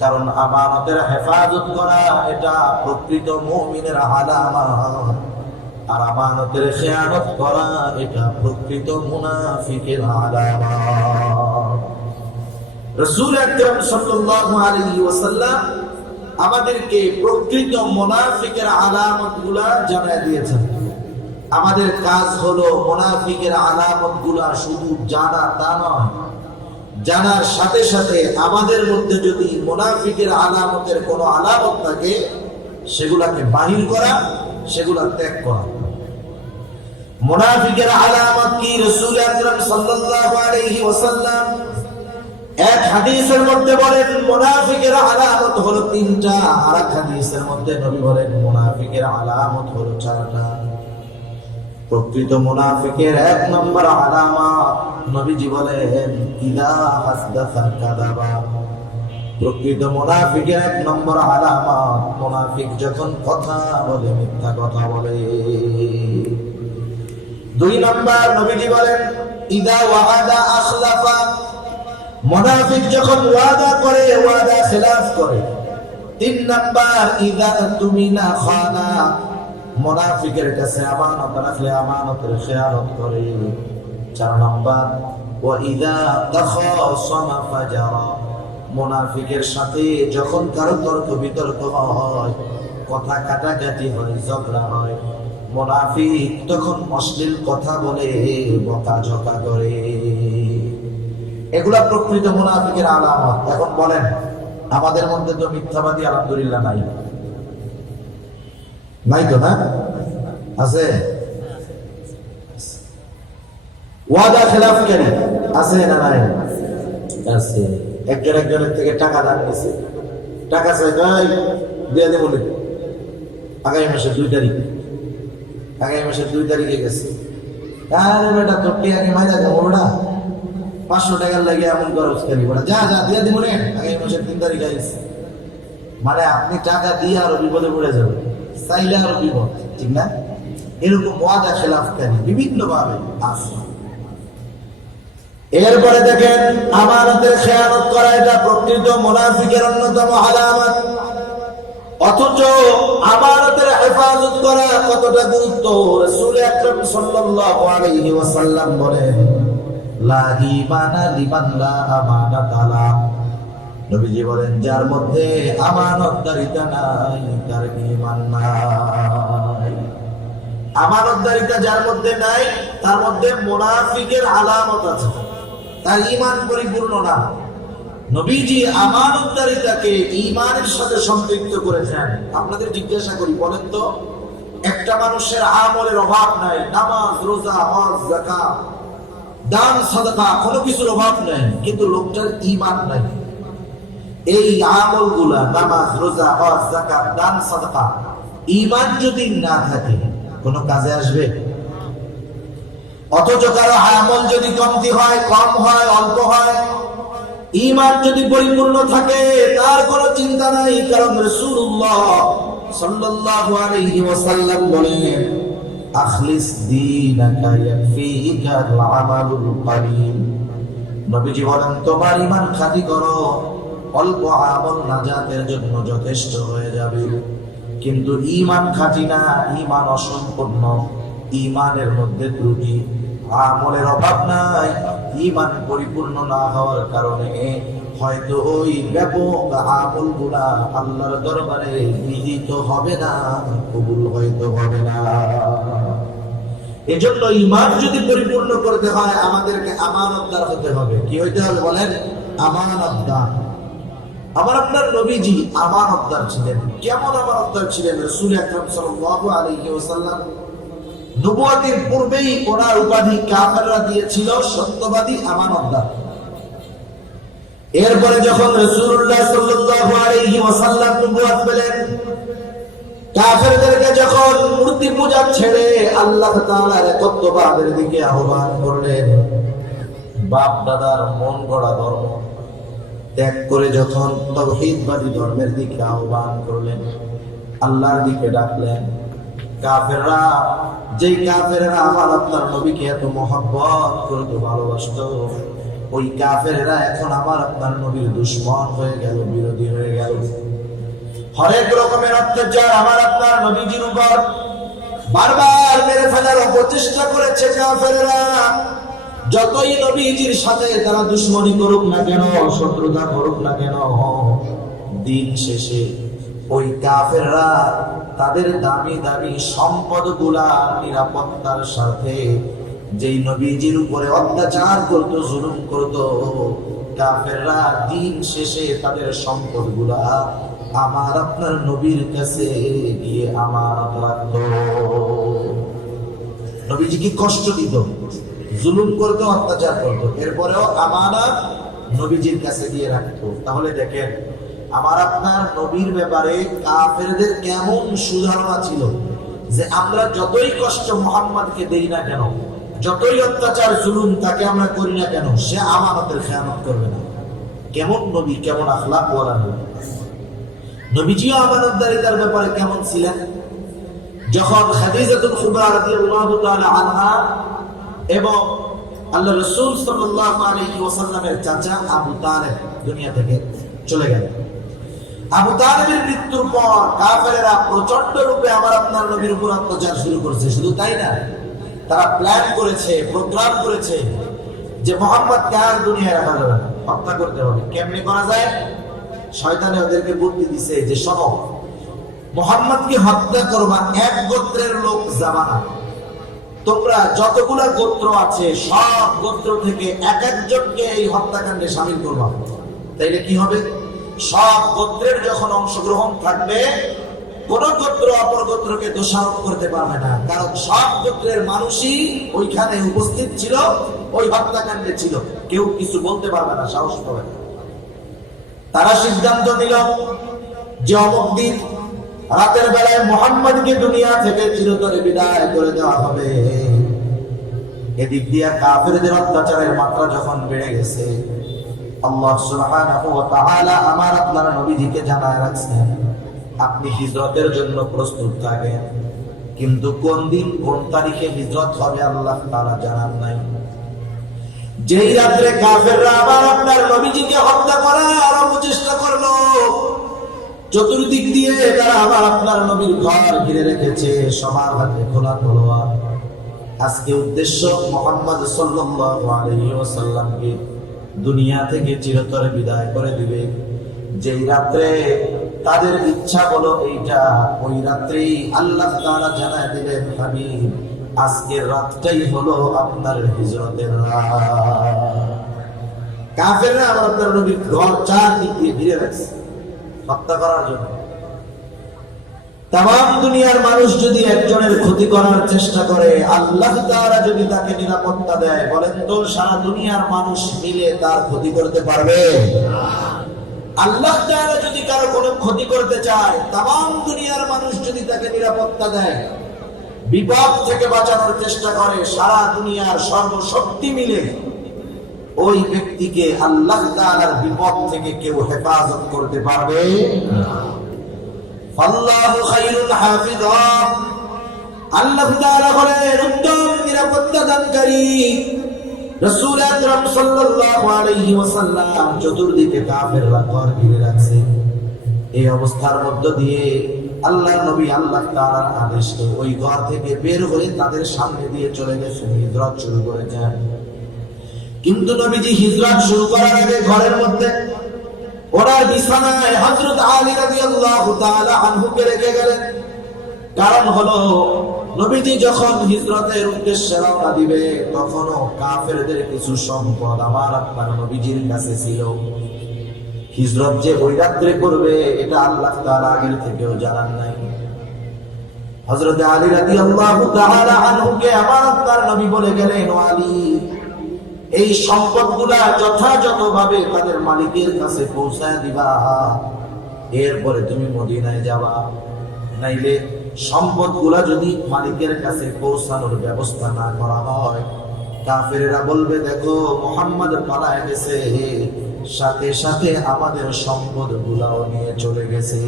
কারণ আমানতের হেফাজত করা এটা প্রকৃত মুমিনের আলামত, আর আমানতের খেয়ানত করা এটা প্রকৃত মুনাফিকের আলামত। রাসূল আকরাম সাল্লাল্লাহু আলাইহি ওয়াসাল্লাম আমাদেরকে প্রকৃত মুনাফিকের আলামতগুলা জানায় দিয়েছেন। আমাদের কাজ হলো মুনাফিকের আলামতগুলা শুধু জানা তা নয়, জানার সাথে সাথে আমাদের মধ্যে যদি মুনাফিকের আলামতের কোনো আলামত থাকে সেগুলাকে বাহির করা, সেগুলা ত্যাগ করা। মুনাফিকের আলামত কি? রাসূল আকরাম সাল্লাল্লাহু আলাইহি ওয়াসাল্লাম এক হাদিসের মধ্যে বলেন মুনাফিকের আলামত হলো তিনটা, আর এক হাদিসের মধ্যে নবী বলেন মুনাফিকের আলামত হলো চারটা। প্রকৃত মুনাফিকের এক নম্বর আলামত নবীজি বলেন ইদা হাসদাসা কাযাবা। প্রকৃত মুনাফিকের এক নম্বর আলামত, মুনাফিক যখন কথা বলে মিথ্যা কথা বলে। দুই নম্বর নবীজি বলেন ইদা ওয়াআদা আখলাফা। মুনাফিক যখন ওয়াদা করে ওয়াদা খেলাফ করে। তিন নাম্বার ইযা তুমিনা খানা। মুনাফিকের কাছে আমানত রাখলে আমানতের খেয়ানত করে। চার নাম্বার ওয়া ইযা তাখাসামা ফাজারা। মুনাফিকের সাথে যখন কারো তর্ক বিতর্ক হয়, কথা কাটাকাটি হয়, ঝগড়া হয়, মুনাফিক তখন অশ্লীল কথা বলে, বকাঝকা করে। এগুলা প্রকৃত মুনাফিকের আলামত। এখন বলেন আমাদের মধ্যে তো মিথ্যাবাদী আলহামদুলিল্লাহ নাই, নাই তো? না আছে? ওয়াদা খেলাফকারী আছে না নাই? আছে। একজন একজনের থেকে টাকা দান নিছে, টাকা চাই ভাই দিয়ে দেব আগামী মাসের 2 তারিখ, আগামী মাসের 2 তারিখে গেছে। আরে বেটা তোর টিয়াকে মাইদা দেবো বেটা, 500 টাকার লাগে এমন খরচ করি বেটা, যা যা দিয়ে দিব রে, আগামী মাসের 3 তারিখ আইছে। মানে আপনি টাকা দিয়ে আরো বিপদে পড়ে যাবেন, চাইলে আরো বিপদ, ঠিক না? এরকম ওয়াদা খেলাফকারী বিভিন্ন ভাবে আছে। এরপরে দেখেন আমানতের খেয়ানত করা, এটা প্রকৃত মুনাফিকের অন্যতম আলামত। অথচ আমানতের হেফাজত করা কতটা গুরুত্ব, রাসূল আকরাম সাল্লাল্লাহু আলাইহি ওয়াসাল্লাম বলেন লা ঈমানা লিমান লা আমানাতা লা। নবীজি বলেন যার মধ্যে আমানতদারিতা নাই তার ঈমান নাই। আমানতদারিতা যার মধ্যে নাই তার মধ্যে মুনাফিকের আলামত আছে, তার ঈমান পরিপূর্ণ না। নবীজি আমানতদারিতাকে ঈমানের সাথে সম্পৃক্ত করেছেন। আপনাদের জিজ্ঞাসা করি, বলেন তো একটা মানুষের আমলের অভাব নাই, নামাজ রোজা হজ যাকাত দান সাদাকা কোনো কিছুর অভাব নাই, কিন্তু লোকটার ঈমান নাই। এই আমলগুলা নামাজ রোজা হজ যাকাত দান সাদাকা, ঈমান যদি না থাকে কোনো কাজে আসবে? অথচ কারো আমল যদি কমতি হয়, কম হয়, অল্প হয়, ঈমান যদি পরিপূর্ণ থাকে তার কোনো চিন্তা নাই। কারণ রাসূলুল্লাহ সাল্লাল্লাহু আলাইহি ওয়াসাল্লাম বলেন আখলিস দীনাকা ইয়াকফিকাল আমালুল কলিল। নবীজি বলেন তোমার ঈমান খাঁটি করো, অল্প আমল নাজাতের জন্য যথেষ্ট হয়ে যাবে। কিন্তু ঈমান খাঁটি না, ঈমান অসম্পূর্ণ, ঈমানের মধ্যে ত্রুটি, আমলের অভাব নাই, ঈমান পরিপূর্ণ না হওয়ার কারণে হয়তো ওই ব্যাপক আমলগুলা আল্লাহর দরবারে গৃহীত হবে না, কবুল হয়তো হবে না। এজন্য ঈমান যদি পরিপূর্ণ করতে হয় আমাদেরকে আমানতদার হতে হবে। কি হইতে হবে বলেন? আমানতদার। আমার আপনার নবীজি আমানতদার ছিলেন। কেমন আমানতদার ছিলেন? রাসূল আকরাম সাল্লাল্লাহু আলাইহি ওয়াসাল্লাম নবুয়তের পূর্বেই ওনার উপাধি কাফেররা দিয়েছিল সত্যবাদী আমানতদার। এরপরে যখন রাসূলুল্লাহ সাল্লাল্লাহু আলাইহি ওয়াসাল্লাম নবুয়ত পেলেন, কাফেরদেরকে যখন মূর্তি পূজা ছেড়ে আল্লাহ তাআলার একত্ববাদের দিকে আহ্বান করলেন, বাপ দাদার মন গড়া ধর্ম ত্যাগ করে যখন তাওহীদবাদী ধর্মের দিকে আহ্বান করলেন, আল্লাহর দিকে ডাকলেন, কাফেররা, যেই কাফেররা আমার আপনার নবীকে এত মহব্বত করত, ভালোবাসত, ওই কাফেররা এখন আমার আপনার নবীর দুশমন হয়ে গেল, বিরোধী হয়ে গেল। হরেক রকমের অত্যাচার আমার আপনার নবীজির উপর বারবার মেরে ফেলার অপচেষ্টা করেছে কাফেররা। যতই নবীজির সাথে তারা দুশমনি করুক না কেন, শত্রুতা করুক না কেন, দিন শেষে ওই কাফেররা তাদের দামি দামি সম্পদগুলা নিরাপত্তার সাথে যেই নবীজির উপরে অত্যাচার করত, জুলুম করত, কাফেররা দিন শেষে তাদের সম্পদগুলা আমার আপনার নবীর কাছে গিয়ে আমানত রাখত। নবীজি কি কষ্ট দিত, জুলুম করত, অত্যাচার করত, এরপরেও আমানত নবীজির কাছে গিয়ে রাখতো। তাহলে দেখেন আমার আপনার নবীর ব্যাপারে কাফেরদের কেমন সুধারণা ছিল, যে আমরা যতই কষ্ট মুহাম্মদকে দেই না কেন, যতই অত্যাচার জুলুম তাকে আমরা করি না কেন, সে আমানতের খেয়ানত করবে না। কেমন নবী, কেমন আখলাক ওয়ালা নবী। নবীজিও আমানতদারিতার ব্যাপারে কেমন ছিলেন। যখন খাদিজাতুল কুবরা রাদিয়াল্লাহু তাআলা আনহা এবং আল্লাহ রাসূল সাল্লাল্লাহু আলাইহি ওয়াসাল্লামের চাচা আবু তালেব দুনিয়া থেকে চলে গেলেন, আবু তালেবের মৃত্যুর পর কাফেরেরা প্রচন্ড রূপে আমার আপনার নবীর উপর অত্যাচার শুরু করেছে। শুধু তাই না, তারা প্ল্যান করেছে, প্রোগ্রাম করেছে যে মুহাম্মদকে আর দুনিয়ায় রাখা যাবে না, হত্যা করতে হবে। কেমনে করা যায়? শয়তানে ওদেরকে বুদ্ধি দিছে যে শোনো, মুহাম্মদকে হত্যা করবা, এক গোত্রের লোক যাবা না, তোমরা যতগুলা গোত্র আছে সব গোত্র থেকে এক একজনকে এই হত্যাকাণ্ডে শামিল করবা। তাইলে কি হবে? সব গোত্রের যখন অংশগ্রহণ থাকবে, কোন গোত্র অপর গোত্রকে দোষারোপ করতে পারবে না, কারণ সব গোত্রের মানুষই ওইখানে উপস্থিত ছিল, ওই হত্যাকাণ্ডে ছিল, কেউ কিছু বলতে পারবে না, সাহস পাবে না। তারা সিদ্ধান্ত নিল যে অমুক দিন রাতের বেলায় মুহাম্মদকে দুনিয়া থেকে চিরতরে বিদায় করে দেওয়া হবে। এদিক দিয়ে কাফেরদের অত্যাচারের মাত্রা যখন বেড়ে গেছে, আল্লাহ সুবহানাহু ওয়া তাআলা আমার আপনার নবীজিকে জানায় রাখছেন, আপনি হিজরতের জন্য প্রস্তুত থাকেন, কিন্তু কোন দিন কোন তারিখে হিজরত হবে আল্লাহ তাআলা জানান নাই। যেই রাত্রে কাফেররা আবার আপনার নবীজিকে হত্যা করার অপচেষ্টা করলো, চতুর্দিক দিয়ে তারা আবার আপনার নবীর ঘর ঘিরে রেখেছে, সবার হাতে খোলা তলোয়ার। আজকে উদ্দেশ্য মুহাম্মদ সাল্লাল্লাহু আলাইহি ওয়াসাল্লামকে দুনিয়া থেকে চিরতরে বিদায় করে দিবে। যেই রাত্রে তাদের ইচ্ছা হলো এইটা, ওই রাত্রেই আল্লাহ তাআলা জানায় দিলেন, হাবিব আজকের রাতটাই হলো আপনার হিজরতের রাত। কাফেররা আবার আপনার নবীর ঘর চারদিক দিয়ে ঘিরে রাখছে হত্যা করার জন্য। তাম দুনিয়ার মানুষ যদি একজনের ক্ষতি করার চেষ্টা করে, আল্লাহ তাআলা যদি তাকে নিরাপত্তা দেয়, বলেন তো সারা দুনিয়ার মানুষ মিলে তার ক্ষতি করতে পারবে? আল্লাহ তাআলা যদি কারো কোনো ক্ষতি করতে চায়, তাম দুনিয়ার মানুষ যদি তাকে নিরাপত্তা দেয়, বিপদ থেকে বাঁচানোর চেষ্টা করে, সারা দুনিয়ার সর্বশক্তি মিলে ওই ব্যক্তিকে আল্লাহ তাআলার বিপদ থেকে কেউ হেফাজত করতে পারবে না। আল্লাহু খায়রুল হাফিজা, আল্লাহ তাআলা হলেন উত্তম নিরাপত্তা দানকারী। রাসূল আকরাম সাল্লাল্লাহু আলাইহি ওয়াসাল্লাম চতুর্দিকে কাফেররা ঘর ঘিরে রাখছে। এই অবস্থার মধ্য দিয়ে আল্লাহর নবী আল্লাহ তাআলার আদেশে ওই ঘর থেকে বের হয়ে তাদের সামনে দিয়ে চলে গেছেন, হিজরত শুরু করেছেন। কিন্তু নবীজি হিজরত শুরু করার আগে ঘরের মধ্যে ওনার বিছানায় হযরত আলী রাদিয়াল্লাহু তাআলা আনহুকে রেখে গেলেন। কারণ হলো নবীজি যখন হিজরতের উদ্দেশ্যে রওনা দিবে, তখনও কাফেরদের কিছু সম্পদ আমার আপনার নবীজির কাছে ছিল। হিজরত যে ওই রাত্রে করবে এটা আল্লাহ তাআলা আগের থেকেও জানান নাই। হযরত আলী রাদিয়াল্লাহু তাআলা আনহুকে আমার আপনার নবী বলে গেলেন, ও আলী, এই সম্পদগুলা যথাযথভাবে তাদের মালিকের কাছে পৌঁছায় দিবা, এরপরে তুমি মদিনায় যাবা। নাইলে সম্পদগুলা যদি মালিকের কাছে পৌঁছানোর ব্যবস্থা না করা হয়, কাফেরেরা বলবে দেখো মুহাম্মদ পালায় গেছে, সাথে সাথে আমাদের সম্পদগুলাও নিয়ে চলে গেছে।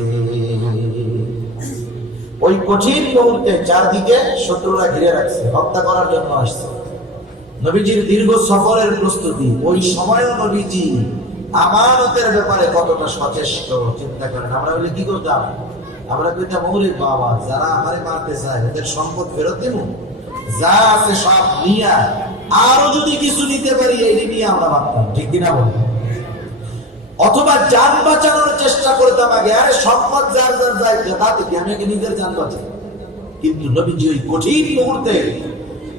ওই কঠিন মুহূর্তে চারদিকে শত্রুরা ঘিরে রাখছে, হত্যা করার জন্য আসছে। নবীজির দীর্ঘ সফরের প্রস্তুতি, ওই সময়ও নবীজি আমানতের ব্যাপারে কতটা সচেষ্ট চিন্তা করেন। আমরা বলি কি করতাম, আমরা কইতাম ওরে বাবা, যারা আমারে মারতে চায় ওদের সম্পদ ফেরত দেব, যা আছে সব নিয়া আরো যদি কিছু নিতে পারি এই নিয়ে আমরা ভাবতাম, ঠিক কিনা বলবো? অথবা জান বাঁচানোর চেষ্টা করতাম আগে, আরে সম্পদ যার যার যায় তাতে কি আমি নিজের জান বাঁচাই। কিন্তু নবীজি ওই কঠিন মুহূর্তে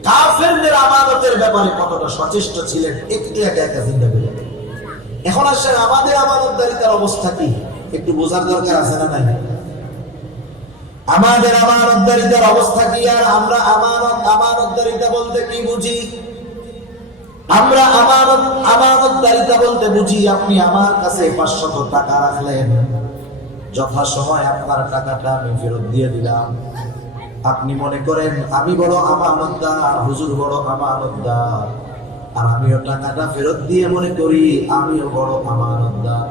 কাফেরদের আমানতের ব্যাপারে কতটা সচেষ্ট ছিলেন একটু একা একা চিন্তা করে। এখন আসলে আমাদের আমানতদারিতার অবস্থা কি একটু বোঝার দরকার আছে না নাই? আমাদের আমানতদারিতার অবস্থা কি? আর আমরা আমানতদারিতা বলতে কি বুঝি? আমরা আমানতদারিতা বলতে বুঝি আপনি আমার কাছে 500 টাকা রাখলেন, যথাসময় আপনার টাকাটা আমি ফেরত দিয়ে দিলাম। আপনি মনে করেন আমি বড় আমানতদার, হুজুর বড় আমানতদার, আর আমিও টাকাটা ফেরত দিয়ে মনে করি আমিও বড় আমানতদার।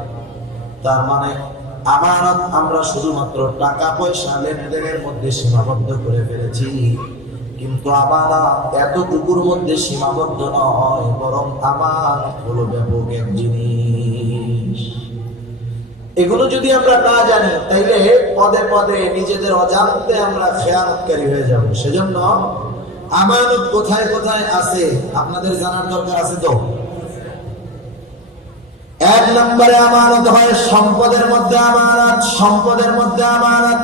তার মানে আমানত আমরা শুধুমাত্র টাকা পয়সা লেনদেনের মধ্যে সীমাবদ্ধ করে ফেলেছি, কিন্তু আমানত এতটুকুর মধ্যে সীমাবদ্ধ নয়, বরং আমানত হলো ব্যাপক এক জিনিস। এগুলো যদি আমরা না জানি তাইলে পদে পদে নিজেদের অজান্তে আমরা খেয়ানতকারী হয়ে যাব। সেজন্য আমানত কোথায় কোথায় আছে আপনাদের জানার দরকার আছে। তো 1 নম্বরে আমানত হয় সম্পদের মধ্যে আমানত। সম্পদের মধ্যে আমানত,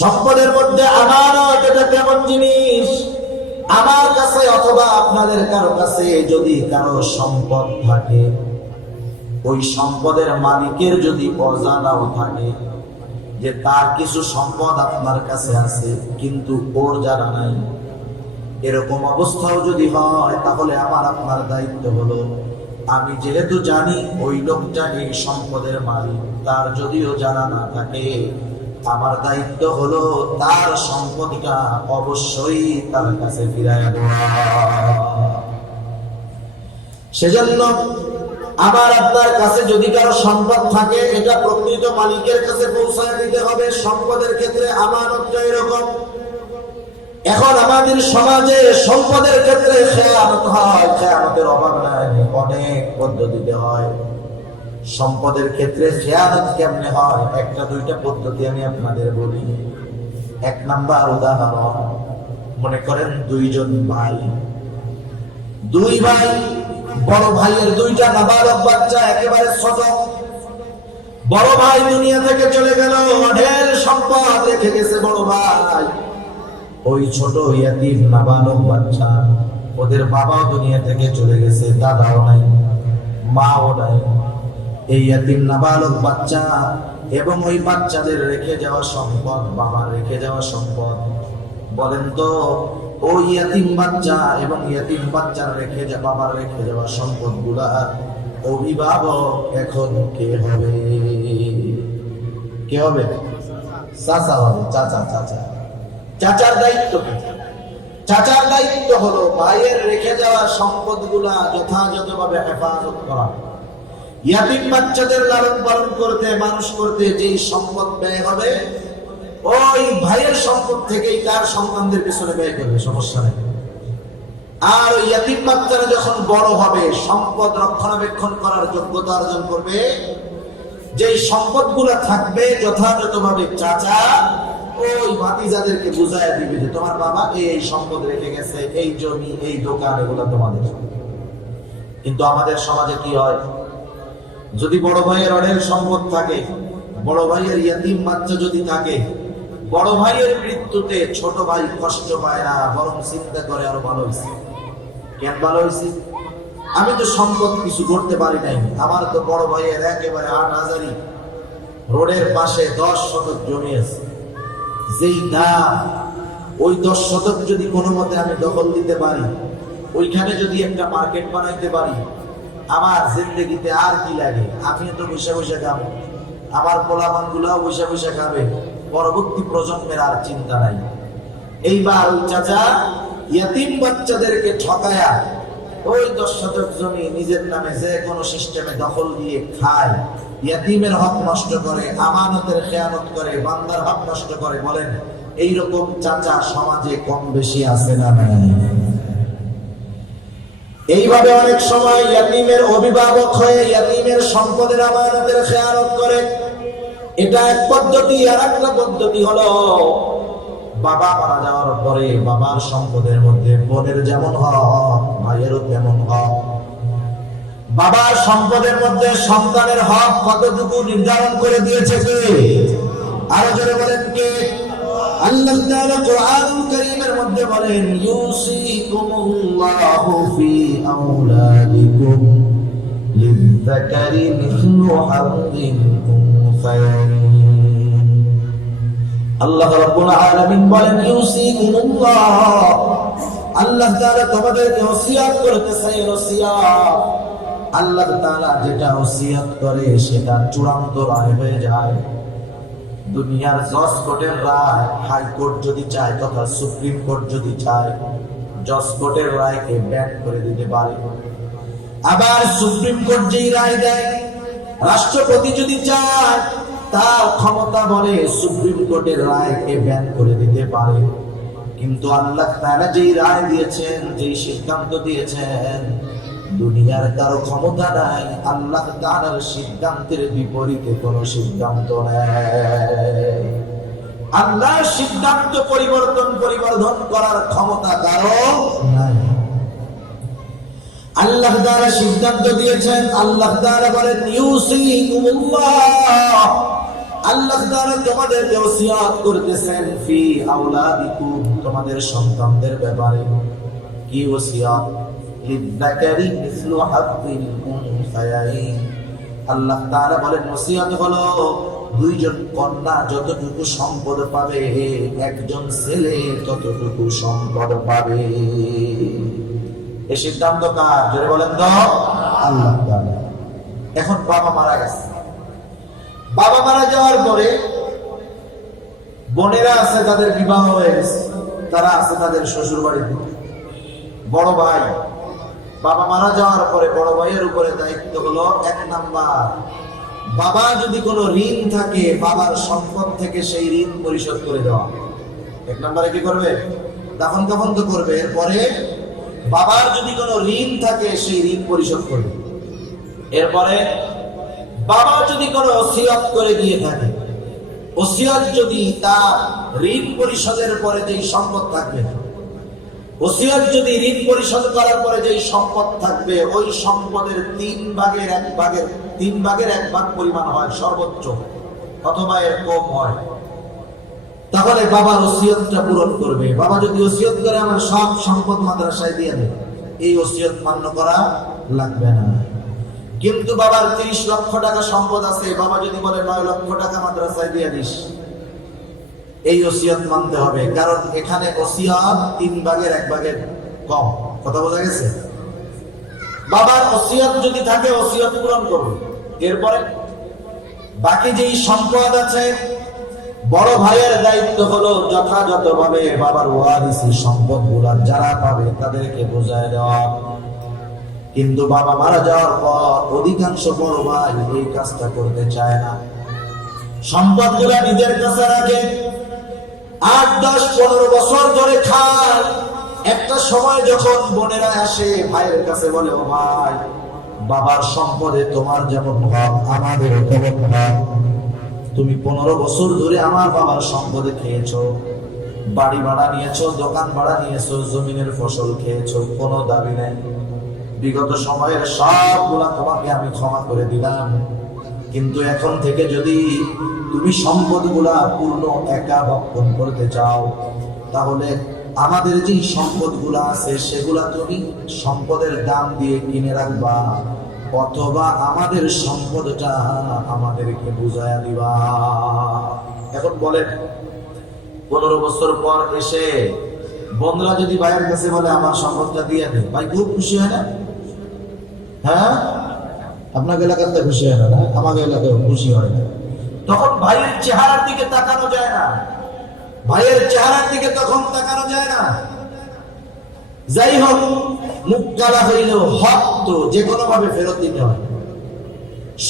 সম্পদের মধ্যে আমানত এটা কেমন জিনিস? আমার কাছে অথবা আপনাদের কারো কাছে যদি কারো সম্পদ থাকে, ওই সম্পদের মালিকের যদি অজানাও থাকে যে তার কিছু সম্পদ আপনার কাছে আছে কিন্তু ওর জানা নাই, এরকম অবস্থাও যদি হয়, তাহলে আমার আপনার দায়িত্ব হলো, আমি যেহেতু জানি ওই লোকটা এই সম্পদের মালিক, তার যদিও জানা না থাকে, আমার দায়িত্ব হলো তার সম্পদটা অবশ্যই তার কাছে ফিরায় দেওয়া। সেজন্য আমার আপনার কাছে যদি কারো সম্পদ থাকে, এটা প্রকৃত মালিকের কাছে পৌঁছায় দিতে হবে। সম্পদের ক্ষেত্রে আমানতটা এরকম। এখন আমাদের সমাজে সম্পদের ক্ষেত্রে খেয়ানত হয়, খেয়ানতের অভাব নাই, অনেক পদ্ধতিতে হয়। সম্পদের ক্ষেত্রে খেয়ানত কেমনে হয়, একটা দুইটা পদ্ধতি আমি আপনাদের বলি। 1 নাম্বার উদাহরণ, মনে করেন 2 জন ভাই, 2 ভাই, বড় ভাইয়ের 2টা নাবালক বাচ্চা একেবারে ছোট। বড় ভাই দুনিয়া থেকে চলে গেল, অঢেল সম্পদ রেখে গেছে বড় ভাই। ওই ছোট ইয়াতিম নাবালক বাচ্চা, ওদের বাবাও দুনিয়া থেকে চলে গেছে, দাদাও নাই, মাও নাই। এই ইয়াতিম নাবালক বাচ্চা এবং ওই বাচ্চাদের রেখে যাওয়া সম্পদ, বাবার রেখে যাওয়া সম্পদ, বলেন তো ওই ইয়াতিম বাচ্চা এবং ইয়াতিম বাচ্চার বাবার রেখে যাওয়া সম্পদগুলা অভিভাবক এখন কে হবে? কে হবে? চাচা হবে। চাচার দায়িত্ব কি? চাচার দায়িত্ব হলো ভাইয়ের রেখে যাওয়া সম্পদগুলা যথাযথভাবে হেফাজত করা। ইয়াতিম বাচ্চাদের লালন পালন করতে, মানুষ করতে যেই সম্পদ ব্যয় হবে, ওই ভাইয়ের সম্পদ থেকেই তার সন্তানদের পিছনে ব্যয় করবে, সমস্যা নেই। আর ওই ইয়াতিম বাচ্চারা যখন বড় হবে, সম্পদ রক্ষণাবেক্ষণ করার যোগ্যতা অর্জন করবে, যেই সম্পদগুলা থাকবে যথাযথভাবে চাচা ওই ভাতিজাদেরকে বুঝায় দিবে যে তোমার বাবা এই সম্পদ রেখে গেছে, এই জমি, এই দোকান, এগুলো তোমাদের। কিন্তু আমাদের সমাজে কি হয়, যদি বড় ভাইয়ের অনেক সম্পদ থাকে, বড় ভাইয়ের ইয়াতিম বাচ্চা যদি থাকে, বড় ভাইয়ের মৃত্যুতে ছোট ভাই কষ্ট পায় না, বরং চিন্তা করে আরো ভালো হয়েছে। কেন ভালো হয়েছে? আমি তো সম্পদ কিছু করতে পারি নাই, আমার তো বড় ভাইয়ের একেবারে 8,000 রোডের পাশে 10 শতক জমি আছে, যেই দাম, ওই 10 শতক যদি কোনো মতে আমি দখল দিতে পারি, ওইখানে যদি একটা মার্কেট বানাইতে পারি, আমার জিন্দেগিতে আর কি লাগে? আমি তো বসে বসে খাবো, আমার পোলাপান গুলাও বসে বসে খাবে, পরবর্তী প্রজন্মের আর চিন্তা নাই। এইবার ওই চাচা ইয়াতিম বাচ্চাদেরকে ঠকায়া ওই 10 শতক জমি নিজের নামে যে কোনো সিস্টেমে দখল দিয়ে খায়, ইয়াতিমের হক নষ্ট করে, আমানতের খেয়ানত করে, বান্দার হক নষ্ট করে। বলেন এইরকম চাচা সমাজে কম বেশি আছে না নাই? এইভাবে অনেক সময় ইয়াতিমের অভিভাবক হয়ে ইয়াতিমের সম্পদের আমানতের খেয়ানত করে। এটা এক পদ্ধতি। আর একটা পদ্ধতি হলো বাবা মারা যাওয়ার পরে বাবার সম্পদের মধ্যে বোনের যেমন হক, ভাইয়েরও তেমন হক। বাবার সম্পদের মধ্যে সন্তানের হক কতটুকু নির্ধারণ করে দিয়েছে কে? আরো জোরে বলেন কে? আল্লাহ তাআলা কোরআনুল কারীমের মধ্যে বলেন, ইউসিকুমুল্লাহু ফি আওলাদিকুম লিযযাকারি মিসলু হাযযিল উনসায়াইন। আল্লাহ রাব্বুল আলামিন বলেন, ইউসিকুমুল্লাহ, আল্লাহ তাআলা তোমাদেরকে ওসিয়ত করতেছেন। ওসিয়ত আল্লাহ তাআলা যেটা ওসিয়ত করে সেটা চূড়ান্ত রায় হয়ে যায়। দুনিয়ার জজ কোর্টের রায় হাইকোর্ট যদি চায় তথা সুপ্রিম কোর্ট যদি চায়, জজ কোর্টের রায়কে ব্যান করে দিতে পারে। আবার সুপ্রিম কোর্ট যেই রায় দেয়, রাষ্ট্রপতি যদি চায় তার ক্ষমতা বলে সুপ্রিম কোর্টের রায়কে ব্যান করে দিতে পারে। কিন্তু আল্লাহ তাআলা যেই রায় দিয়েছেন, যেই সিদ্ধান্ত দিয়েছেন, দুনিয়ার কারো ক্ষমতা নাই আল্লাহ তাআলার সিদ্ধান্তের বিপরীতে কোনো সিদ্ধান্ত নেই। আল্লাহর সিদ্ধান্ত পরিবর্তন করার ক্ষমতা কারো নাই। আল্লাহ তাআলা সিদ্ধান্ত দিয়েছেন। আল্লাহ তাআলা বলেন, ইউসিকুমুল্লাহ, আল্লাহ তাআলা তোমাদেরকে ওসিয়ত করতেছেন ফি আওলাদিকুম, তোমাদের সন্তানদের ব্যাপারে। কি ওসিয়ত? লিযযাকারি মিসলু হাযযিল উনসায়াইন। আল্লাহ তাআলা বলেন ওসিয়ত হলো দুইজন কন্যা যতটুকু সম্পদ পাবে, একজন ছেলে ততটুকু সম্পদ পাবে। এই সিদ্ধান্ত কার? জোরে বলেন তো। আল্লাহ তাআলা। এখন বাবা মারা গেছে, বাবা মারা যাওয়ার পরে বোনেরা আছে তাদের বিবাহ হয়ে গেছে, তারা আছে তাদের শ্বশুর বাড়িতে। বড় ভাই, বাবা মারা যাওয়ার পরে বড় ভাইয়ের উপরে দায়িত্ব হলো 1 নাম্বার, বাবা যদি কোনো ঋণ থাকে বাবার সম্পদ থেকে সেই ঋণ পরিশোধ করে দেওয়া। 1 নম্বরে কি করবে? দাফন কাফন তো করবে। এরপরে বাবার যদি কোনো ঋণ থাকে সেই ঋণ পরিশোধ করবে। এরপরে বাবা যদি কোনো ওসিয়ত করে দিয়ে থাকে, ওসিয়ত যদি তার ঋণ পরিশোধের পরে যেই সম্পদ থাকবে, ওসিয়ত যদি ঋণ পরিশোধ করার পরে যেই সম্পদ থাকবে, ওই সম্পদের 3 ভাগের 1 ভাগ পরিমাণ হয় সর্বোচ্চ, অথবা এর কম হয়, তাহলে বাবার ওসিয়তটা পূরণ করবে। বাবা যদি ওসিয়ত করে আমার সব সম্পদ মাদ্রাসায় দিয়ে দেবে, এই ওসিয়ত মান্য করা লাগবে না। কিন্তু বাবার 30 লক্ষ টাকা সম্পদ আছে, বাবা যদি বলে 9 লক্ষ টাকা মাদ্রাসায় দিয়ে দিস, এই ওসিয়ত মানতে হবে। কারণ এখানে ওসিয়ত 3 ভাগের 1 ভাগের কম। কথা বোঝা গেছে? বাবার ওসিয়ত যদি থাকে ওসিয়ত পূরণ করবে। এরপরে বাকি যেই সম্পদ আছে, বড় ভাইয়ের দায়িত্ব হলো যথাযথভাবে বাবার ওয়ারিসি সম্পদগুলো যারা পাবে তাদেরকে বোঝায় দেওয়া। কিন্তু বাবা মারা যাওয়ার পর অধিকাংশ বড় ভাই এই কাজটা করতে চায় না। সম্পদগুলো নিজের কাছে রাখে, 8, 10, 15 বছর ধরে খায়। একটা সময় যখন বোনেরা আসে ভাইয়ের কাছে বলে, ও ভাই, বাবার সম্পদে তোমার যেমন হক আমাদেরও তেমন হক। তুমি 15 বছর ধরে আমার বাবার সম্পদে খেয়েছো, বাড়ি ভাড়া নিয়েছো, দোকান ভাড়া নিয়েছো, জমিনের ফসল খেয়েছো, কোনো দাবি নেই। বিগত সময়ের সবগুলা তোমাকে আমি ক্ষমা করে দিলাম, কিন্তু এখন থেকে যদি তুমি সম্পদগুলা পূর্ণ একা ভক্ষণ করতে চাও, তাহলে আমাদের যে সম্পদগুলা আছে সেগুলা তুমি সম্পদের দাম দিয়ে কিনে রাখবা, অথবা আমাদের সম্পদটা আমাদেরকে বুঝায়া দিবা। এখন বলেন, 15 বছর পর এসে বন্ধুরা যদি ভাইয়ের কাছে বলে আমার সম্পদটা দিয়ে দে, ভাই খুব খুশি হয় না? হ্যাঁ, আপনাকে এলাকাতে খুশি হয় না, আমাকে এলাকায় খুশি হয় না। তখন ভাইয়ের চেহারার দিকে তাকানো যায় না, ভাইয়ের চেহারার দিকে তখন তাকানো যায় না। যাই হোক, মুখ কালা হইলেও হক তো যে কোনো ভাবে ফেরত দিতে হয়।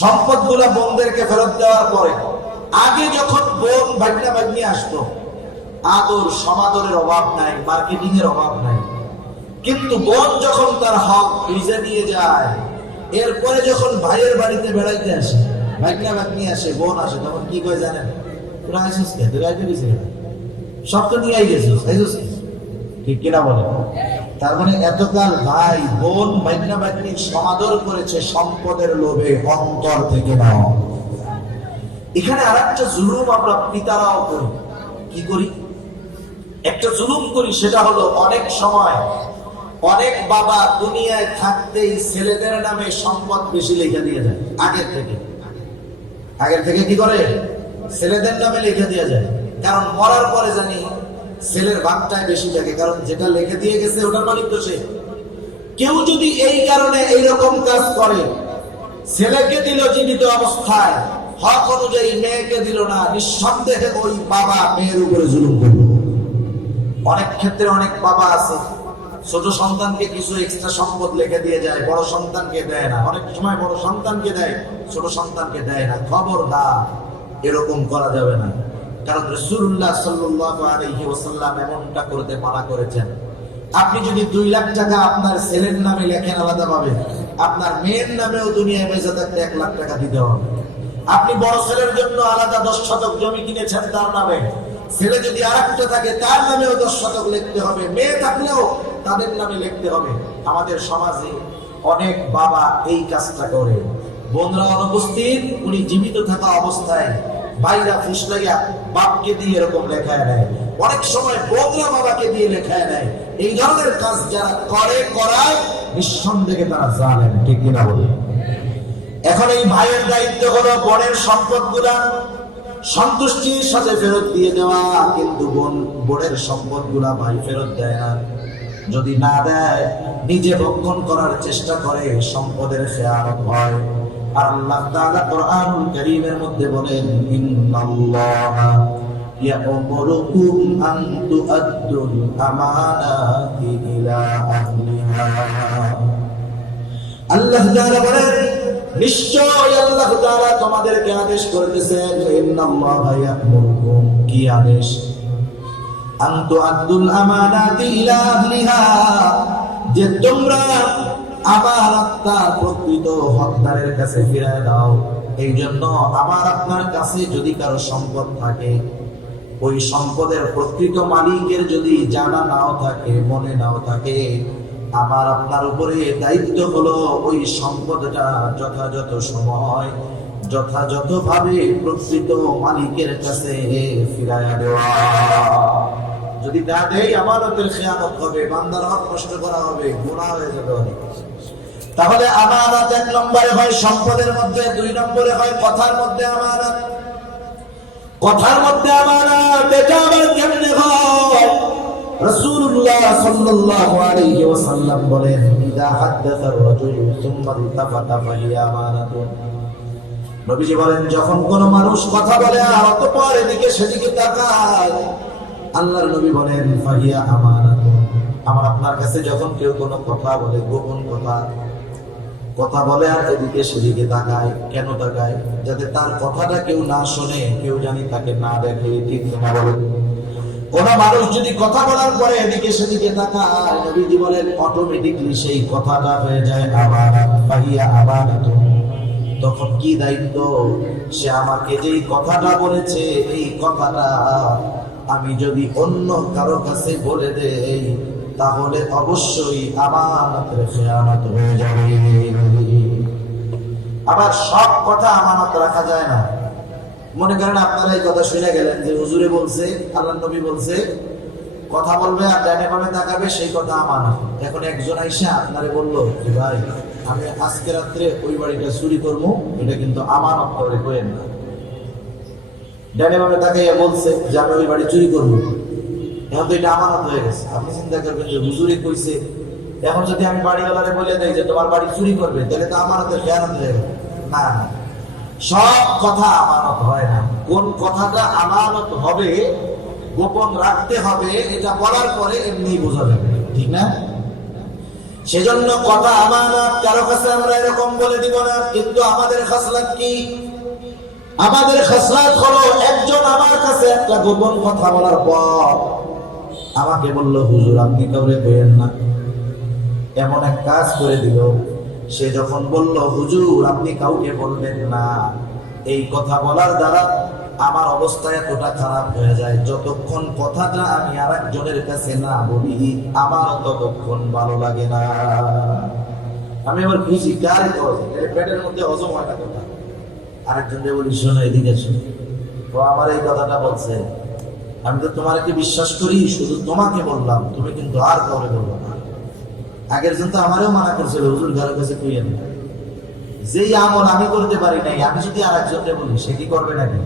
সম্পদ গুলা বোনদেরকে ফেরত দেওয়ার পরে, আগে যখন বোন ভাগ্না ভাগ্নি আসতো, আদর সমাদরের অভাব নাই, মার্কেটিং এর অভাব নাই। কিন্তু বোন যখন তার হক ভিজে নিয়ে যায়, এরপরে যখন ভাইয়ের বাড়িতে বেড়াইতে আসে, ভাগ্না ভাগ্নি আসে, বোন আসে, তখন কি কয় জানেন? তোরা আসিস কে? তোরা আইতে গেছিস, সব তো নিয়ে গেছিস, ঠিক কিনা বলে? তার মানে এতকাল ভাই বোন ভাগ্না ভাগ্নি সমাদর করেছে সম্পদের লোভে, অন্তর থেকে নাও। এখানে আর একটা জুলুম আমরা পিতারাও করি। কি করি? একটা জুলুম করি, সেটা হলো অনেক সময় অনেক বাবা দুনিয়ায় থাকতেই ছেলেদের নামে সম্পদ বেশি লিখে দিয়ে যায়। আগের থেকে কি করে? ছেলেদের নামে লিখে দিয়ে যায়। কারণ মরার পরে জানি ছেলের ভাগটাই বেশি থাকে, কারণ যেটা লিখে দিয়ে গেছে ওটার মালিক তো সে। কেউ যদি এই কারণে এইরকম কাজ করে, ছেলেকে দিল জীবিত অবস্থায়, হক অনুযায়ী মেয়েকে দিল না, নিঃসন্দেহে ওই বাবা মেয়ের উপরে জুলুম করল। অনেক ক্ষেত্রে অনেক বাবা আছে ছোট সন্তানকে কিছু এক্সট্রা সম্পদ লিখে দিয়ে যায়, বড় সন্তানকে দেয় না। অনেক সময় বড় সন্তানকে দেয়, ছোট সন্তানকে দেয় না। খবরদার, এরকম করা যাবে না। কারণ রাসূলুল্লাহ সাল্লাল্লাহু আলাইহি ওয়াসাল্লাম এমনটা করতে মানা করেছেন। আপনি যদি 2 লাখ টাকা আপনার ছেলের নামে লেখেন আলাদাভাবে, আপনার মেয়ের নামেও দুনিয়ায় বেঁচে থাকতে 1 লাখ টাকা দিতে হবে। আপনি বড় ছেলের জন্য আলাদা 10 শতক জমি কিনেছেন তার নামে, ছেলে যদি আরেকটা থাকে তার নামেও 10 শতক লিখতে হবে, মেয়ে থাকলেও তাদের নামে লিখতে হবে। আমাদের সমাজে অনেক বাবা এই কাজটা করে। বোনরা অনুপস্থিত, উনি জীবিত থাকা অবস্থায় ভাইরা ফুসলাইয়া বাপকে দিয়ে এরকম লেখায় নেয়। অনেক সময় বোনরা বাবাকে দিয়ে লেখায় নেয়। এই ধরনের কাজ যারা করে, করায়, নিঃসন্দেহে তারা জানেন। ঠিক কিনা বলে? এখন এই ভাইয়ের দায়িত্ব হলো বোনের সম্পদগুলা সন্তুষ্টির সাথে ফেরত দিয়ে দেওয়া। কিন্তু বোনের সম্পদগুলা ভাই ফেরত দেয় না। যদি না দেয়, নিজে ভক্ষণ করার চেষ্টা করে, সম্পদের খেয়ানত হয়। আর আল্লাহ তাআলা কোরআনুল কারীমের মধ্যে বলেন, ইন্নাল্লাহা ইয়া'মুরুকুম আন তু'আদ্দুল আমানাতি ইলা আহলিহা। আল্লাহ তাআলা বলেন, নিশ্চয় আল্লাহ তাআলা তোমাদেরকে আদেশ করতেছেন, ইন্নাল্লাহা ইয়া'মুরুকুম, কি আদেশ? আন তু'আদ্দুল আমানাতি ইলা আহলিহা, যে তোমরা আমানতটা প্রকৃত হকদারের কাছে ফিরিয়ে দাও। এই জন্য আমার আপনার কাছে যদি কারো সম্পদ থাকে, ওই সম্পদের প্রকৃত মালিকের যদি জানা নাও থাকে, মনে নাও থাকে, আমার আপনার উপরে দায়িত্ব হলো ওই সম্পদটা যথাযথ সময়, যথাযথভাবে প্রকৃত মালিকের কাছে ফিরাইয়া দেওয়া। যদি না দেই, আমানতের খেয়ানত হবে, বান্দার হক নষ্ট করা হবে, গুনাহ হয়ে যাবে অনেক। তাহলে আমানত 1 নম্বরে হয় সম্পদের মধ্যে, 2 নম্বরে হয় কথার মধ্যে আমানত। কথার মধ্যে আমানত, এটা আবার কেমনে হয়? রাসূলুল্লাহ সাল্লাল্লাহু আলাইহি ওয়াসাল্লাম বলেন, ইদা হাদাসা রাজুলু সুম্মা ইলতাফাতা ফাহিয়া আমানাতুন। নবীজি বলেন, যখন কোন মানুষ কথা বলে আর অতঃপর এদিকে সেদিকে তাকায়, আল্লাহর নবী বলেন, ফাহিয়া আমানাতুন। আমার আপনার কাছে যখন কেউ কোনো কথা বলে, গোপন কথা বলে আর এদিকে সেদিকে তাকায়, কেন তাকায়? যাতে তার কথাটা কেউ না শোনে, কেউ জানি তাকে না দেখে। ঠিক না বলেন? কোন মানুষ যদি কথা বলার পরে এদিকে সেদিকে তাকায়, নবীজি বলেন অটোমেটিকলি সেই কথাটা হয়ে যায় আমানত, ফাহিয়া আমানাতুন। তখন কি দায়িত্ব? সে আমাকে যেই কথাটা বলেছে, এই কথাটা আমি যদি অন্য কারো কাছে বলে দেই, তাহলে অবশ্যই আমানতের খেয়ানত হয়ে যাবে। আবার সব কথা আমানত রাখা যায় না। মনে করেন আপনারা এই কথা শুনে গেলেন যে হুজুরে বলছে, আল্লাহর নবী বলছে, কথা বলবে আর ডানে বামে তাকাবে, সেই কথা আমানত। এখন একজন আইসা আপনারে বললো যে ভাই, আমি আজকে রাত্রে ওই বাড়িটা চুরি করবো, এটা কিন্তু আমানত করে করেন না। ডানে বামে তাকাইয়া বলছে যে আমি ওই বাড়ি চুরি করবো। এখন তো এটা আমানত হয়ে গেছে। আপনি চিন্তা করবেন যে হুজুরে কইছে, এখন যদি আমি বাড়িওয়ালারে বলে দেই যে তোমার বাড়ি চুরি করবে, তাহলে তো আমানতের খেয়ানত হয়ে গেল। না না, সব কথা আমানত হয় না। কোন কথাটা আমানত হবে, গোপন রাখতে হবে, এটা বলার পরে এমনি বোঝা যাবে, ঠিক না? সেজন্য কথা আমানত, কারো কাছে আমরা এরকম বলে দিব না। কিন্তু আমাদের খাসলাত কি? আমাদের খাসলাত হলো, একজন আমার কাছে একটা গোপন কথা বলার পর আমাকে বলল, হুজুর আপনি কাউরে বলেন না, এমন এক কাজ করে দিল। সে যখন বলল, হুজুর আপনি কাউকে বলবেন না, এই কথা বলার দ্বারা আমার অবস্থা এতটা খারাপ হয়ে যায়, যতক্ষণ কথাটা আমি আরেকজনের কাছে না বলি আমার ততক্ষণ ভালো লাগে না। আমি আবার খুশি, কারে পেটের মধ্যে হজম হয় না কথা। আরেকজনকে বলি, শোনো এদিকে শোনো, তো আমার এই কথাটা বলছে, আমি তো তোমাকে বিশ্বাস করি, শুধু তোমাকে বললাম, তুমি কিন্তু আর কাউরে বলবো না। আগের জন তো আমারও মানা করছিল, হুজুর ঘরের কাছে কইয়েন না। যেই আমল আমি করতে পারি নাই, আমি যদি আরেকজনকে বলি, সে কি করবে নাকি?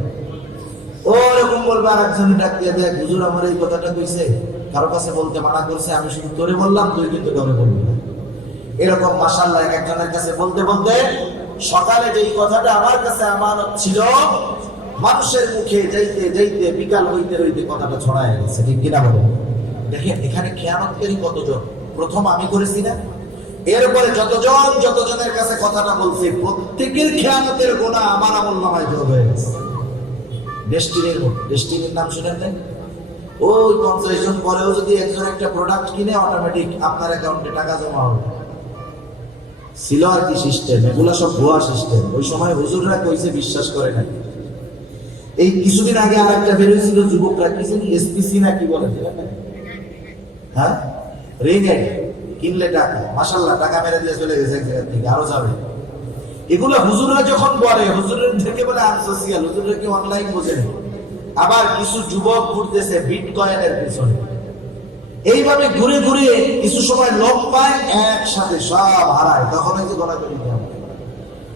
ওরকম বলবে আরেকজন ডাক দিয়ে, দেখ হুজুর আমার এই কথাটা কইছে, কারো কাছে বলতে মানা করছে, আমি শুধু তোরে বললাম, তুই কিন্তু কাউরে বলবি না। এরকম মাশাআল্লাহ এক একজনের কাছে বলতে বলতে সকালে যেই কথাটা আমার কাছে আমানত ছিল, মানুষের মুখে যাইতে যাইতে বিকাল হইতে হইতে কথাটা ছড়ায় গেছে, ঠিক কিনা বলেন? দেখেন এখানে খেয়ানতকারী কতজন, প্রথম আমি করেছি না, এরপরে যতজনের কাছে কথাটা বলছি, প্রত্যেকের খেয়ানতের গুনাহ আমার আমলনামায় যোগ হয়ে গেছে। ডেস্টিনির নাম শুনেন নাই? ওই 50 জন পরেও যদি একজন একটা প্রোডাক্ট কিনে, অটোমেটিক আপনার অ্যাকাউন্টে টাকা জমা হবে। ছিল আর কি সিস্টেম, এগুলা সব ভুয়া সিস্টেম। ওই সময় হুজুররা কইছে, বিশ্বাস করে নাই। এই কিছুদিন আগে আর একটা বেরোইছিল, যুবকরা কি জানি এসপিসি না কি বলে, হ্যাঁ রিং আইডি কিনলে টাকা, মাশাআল্লাহ টাকা মেরে দিয়ে চলে গেছে, আরো যাবে। এগুলো হুজুররা যখন বলে, হুজুরের থেকে বলে আনসোশিয়াল, হুজুররা কি অনলাইন বোঝেন। আবার কিছু যুবক ঘুরতেছে বিটকয়েনের পিছনে, এইভাবে ঘুরে ঘুরে কিছু সময় লোক পায়, একসাথে সব হারায়, তখন এই যে গলাগলি হয়।